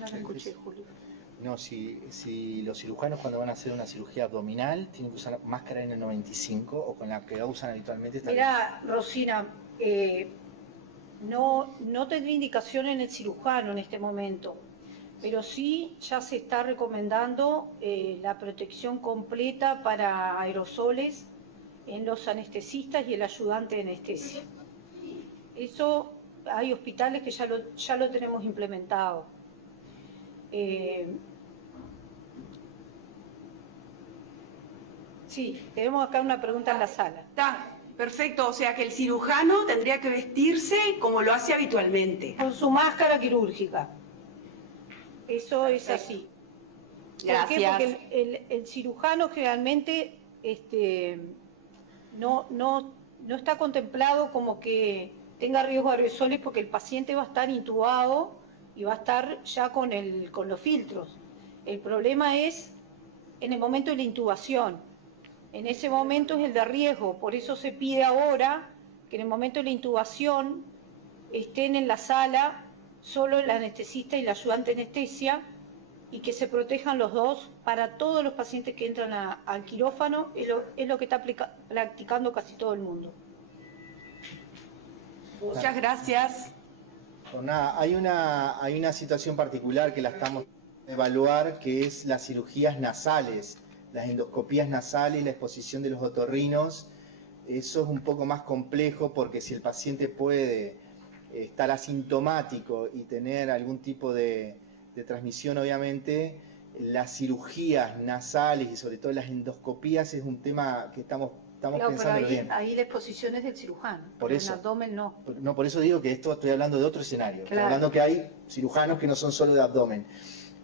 No me escuché, Julio. No, si los cirujanos cuando van a hacer una cirugía abdominal tienen que usar máscara N95 o con la que usan habitualmente. Mira, Rosina, no tendría indicación en el cirujano en este momento, pero sí ya se está recomendando la protección completa para aerosoles en los anestesistas y el ayudante de anestesia. Eso hay hospitales que ya lo tenemos implementado. Sí, tenemos acá una pregunta en la sala. Está, perfecto, o sea que el cirujano tendría que vestirse como lo hace habitualmente. Con su máscara quirúrgica. Eso es así. Gracias. ¿Por qué? Porque el cirujano generalmente no está contemplado como que tenga riesgo de aerosoles porque el paciente va a estar intubado y va a estar ya con los filtros. El problema es en el momento de la intubación. En ese momento es el de riesgo, por eso se pide ahora que en el momento de la intubación estén en la sala solo el anestesista y la ayudante anestesia, y que se protejan los dos para todos los pacientes que entran al quirófano, es lo que está practicando casi todo el mundo. Muchas gracias. Pues nada, hay una situación particular que la estamos a evaluar, que es las cirugías nasales, las endoscopías nasales, la exposición de los otorrinos. Eso es un poco más complejo porque si el paciente puede estar asintomático y tener algún tipo de transmisión, obviamente, las cirugías nasales y sobre todo las endoscopías es un tema que estamos Claro, pensando pero bien. ahí la exposición es del cirujano, Por en eso. el abdomen no. No, por eso digo que estoy hablando de otro escenario. Estoy Claro. hablando que hay cirujanos que no son solo de abdomen.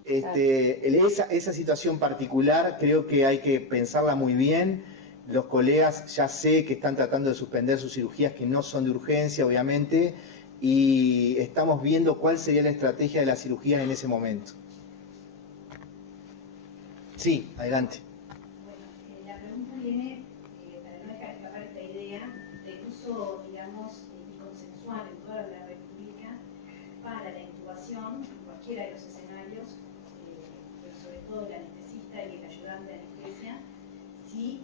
Esa situación particular creo que hay que pensarla muy bien. Los colegas ya sé que están tratando de suspender sus cirugías que no son de urgencia, obviamente, y estamos viendo cuál sería la estrategia de las cirugías en ese momento. Sí, adelante. Bueno, la pregunta viene, para no dejar escapar esta idea, del uso, digamos, y consensual en toda la República para la intubación, en cualquiera de los escenarios, pero sobre todo el anestesista y el ayudante de anestesia, si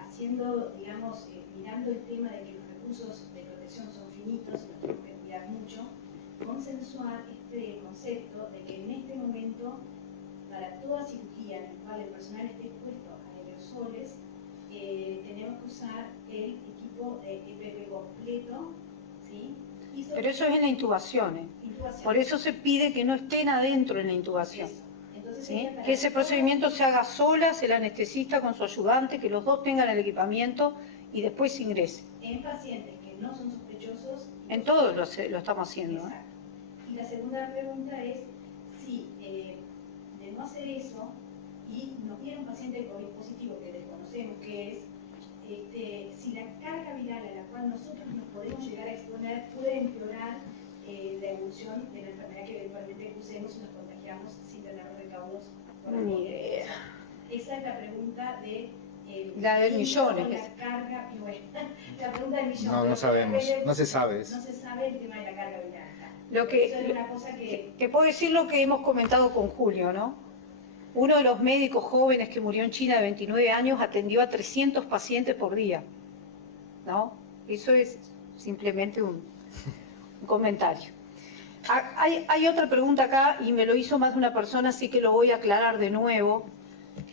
haciendo, digamos, mirando el tema de que los recursos de protección son finitos y nos tenemos que cuidar mucho, consensuar este concepto de que en este momento, para toda cirugía en la cual el personal esté expuesto a aerosoles, tenemos que usar el equipo de EPP completo, ¿sí? Pero eso es en la intubación, ¿eh? Por eso se pide que no estén adentro en la intubación. Entonces, ¿sí? Que ese procedimiento se haga solas, el anestesista con su ayudante, que los dos tengan el equipamiento y después se ingrese. En pacientes que no son sospechosos. En todos lo estamos haciendo. Exacto. Y la segunda pregunta es si de no hacer eso y nos viene un paciente de COVID positivo que desconocemos qué es, si la carga viral a la cual nosotros nos podemos llegar a exponer puede empeorar la evolución de la enfermedad que eventualmente usemos y nos contagiamos sin tener los recaudos. Ni idea. Esa es la pregunta de... la del millón. La carga, bueno, la pregunta del millón. No sabemos, no se sabe. No se sabe el tema de la carga viral. Lo que puedo decir lo que hemos comentado con Julio, ¿no? Uno de los médicos jóvenes que murió en China de 29 años atendió a 300 pacientes por día, ¿no? Eso es simplemente un comentario. Hay otra pregunta acá y me lo hizo más de una persona, así que lo voy a aclarar de nuevo.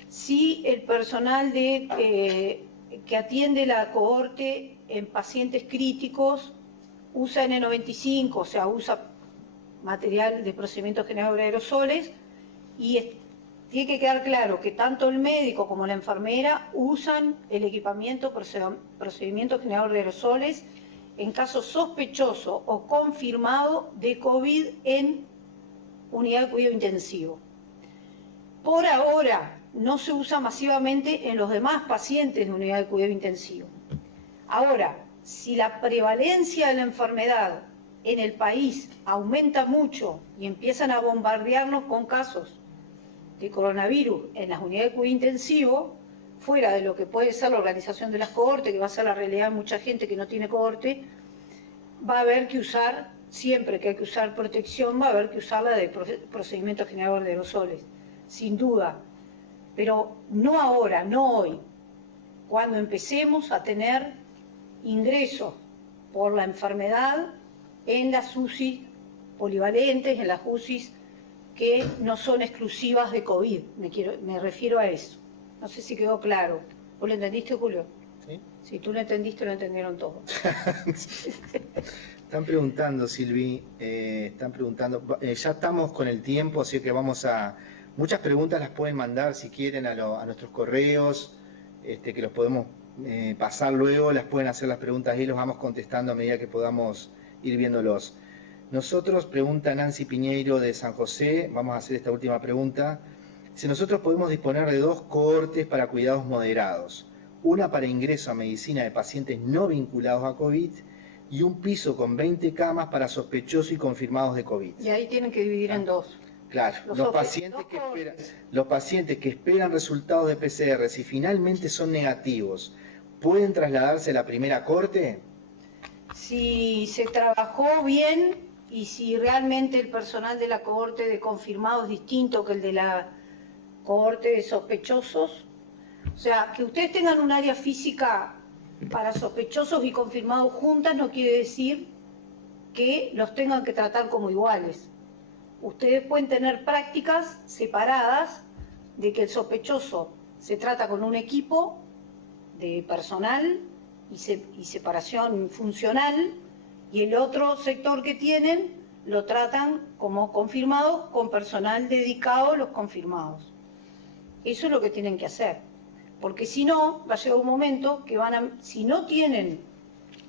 Si el personal que atiende la cohorte en pacientes críticos usa N95, o sea, usa material de procedimiento general de aerosoles, y tiene que quedar claro que tanto el médico como la enfermera usan el equipamiento procedimiento general de aerosoles en caso sospechoso o confirmado de COVID en unidad de cuidado intensivo. Por ahora no se usa masivamente en los demás pacientes de unidad de cuidado intensivo. Ahora, si la prevalencia de la enfermedad en el país aumenta mucho y empiezan a bombardearnos con casos de coronavirus en las unidades de cuidado intensivo, fuera de lo que puede ser la organización de las cohortes, que va a ser la realidad de mucha gente que no tiene cohorte, va a haber que usar, siempre que hay que usar protección, va a haber que usar la de procedimiento general de aerosoles, sin duda. Pero no ahora, no hoy, cuando empecemos a tener ingresos por la enfermedad en las UCI polivalentes, en las UCI que no son exclusivas de COVID, me refiero a eso. No sé si quedó claro. ¿Vos lo entendiste, Julio? Sí. Si tú lo entendiste, lo entendieron todos. Están preguntando, Silvi, están preguntando, ya estamos con el tiempo, así que vamos a... Muchas preguntas las pueden mandar si quieren a nuestros correos, que los podemos pasar luego, las pueden hacer las preguntas y los vamos contestando a medida que podamos ir viéndolos. Nosotros, pregunta Nancy Piñeiro de San José, vamos a hacer esta última pregunta. Si nosotros podemos disponer de 2 cohortes para cuidados moderados, una para ingreso a medicina de pacientes no vinculados a COVID y un piso con 20 camas para sospechosos y confirmados de COVID. Y ahí tienen que dividir en 2. Claro, los pacientes que esperan resultados de PCR, si finalmente son negativos, ¿pueden trasladarse a la primera corte? Si se trabajó bien y si realmente el personal de la cohorte de confirmados es distinto que el de la cohorte de sospechosos. O sea, que ustedes tengan un área física para sospechosos y confirmados juntas no quiere decir que los tengan que tratar como iguales. Ustedes pueden tener prácticas separadas de que el sospechoso se trata con un equipo de personal y separación funcional, y el otro sector que tienen lo tratan como confirmados con personal dedicado a los confirmados. Eso es lo que tienen que hacer, porque si no, va a llegar un momento que si no tienen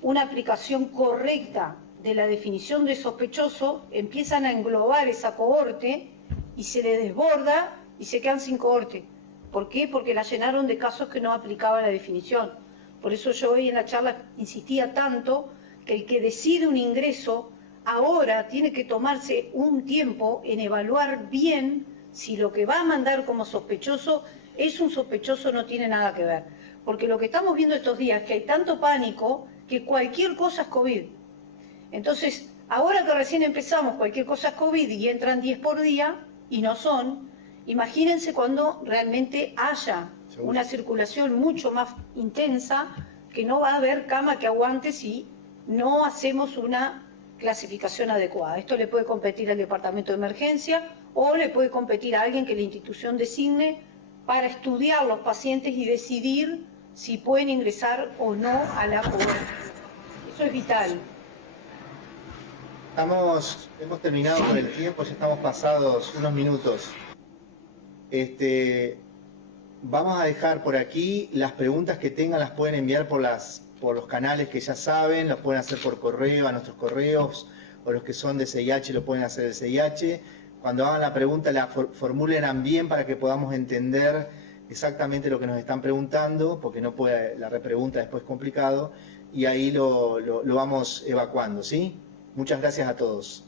una aplicación correcta de la definición de sospechoso, empiezan a englobar esa cohorte y se les desborda y se quedan sin cohorte. ¿Por qué? Porque la llenaron de casos que no aplicaba la definición. Por eso yo hoy en la charla insistía tanto que el que decide un ingreso ahora tiene que tomarse un tiempo en evaluar bien si lo que va a mandar como sospechoso es un sospechoso o no tiene nada que ver. Porque lo que estamos viendo estos días es que hay tanto pánico que cualquier cosa es COVID. Entonces, ahora que recién empezamos, cualquier cosa es COVID y entran 10 por día y no son, imagínense cuando realmente haya una circulación mucho más intensa, que no va a haber cama que aguante si no hacemos una clasificación adecuada. Esto le puede competir al departamento de emergencia o le puede competir a alguien que la institución designe para estudiar los pacientes y decidir si pueden ingresar o no a la cohorte. Eso es vital. Hemos terminado con el tiempo, ya estamos pasados unos minutos. Vamos a dejar por aquí las preguntas que tengan, las pueden enviar por los canales que ya saben, las pueden hacer por correo, a nuestros correos, o los que son de CIH lo pueden hacer de CIH. Cuando hagan la pregunta, la formulen bien para que podamos entender exactamente lo que nos están preguntando, porque no puede, la repregunta después es complicado, y ahí lo vamos evacuando, ¿sí? Muchas gracias a todos.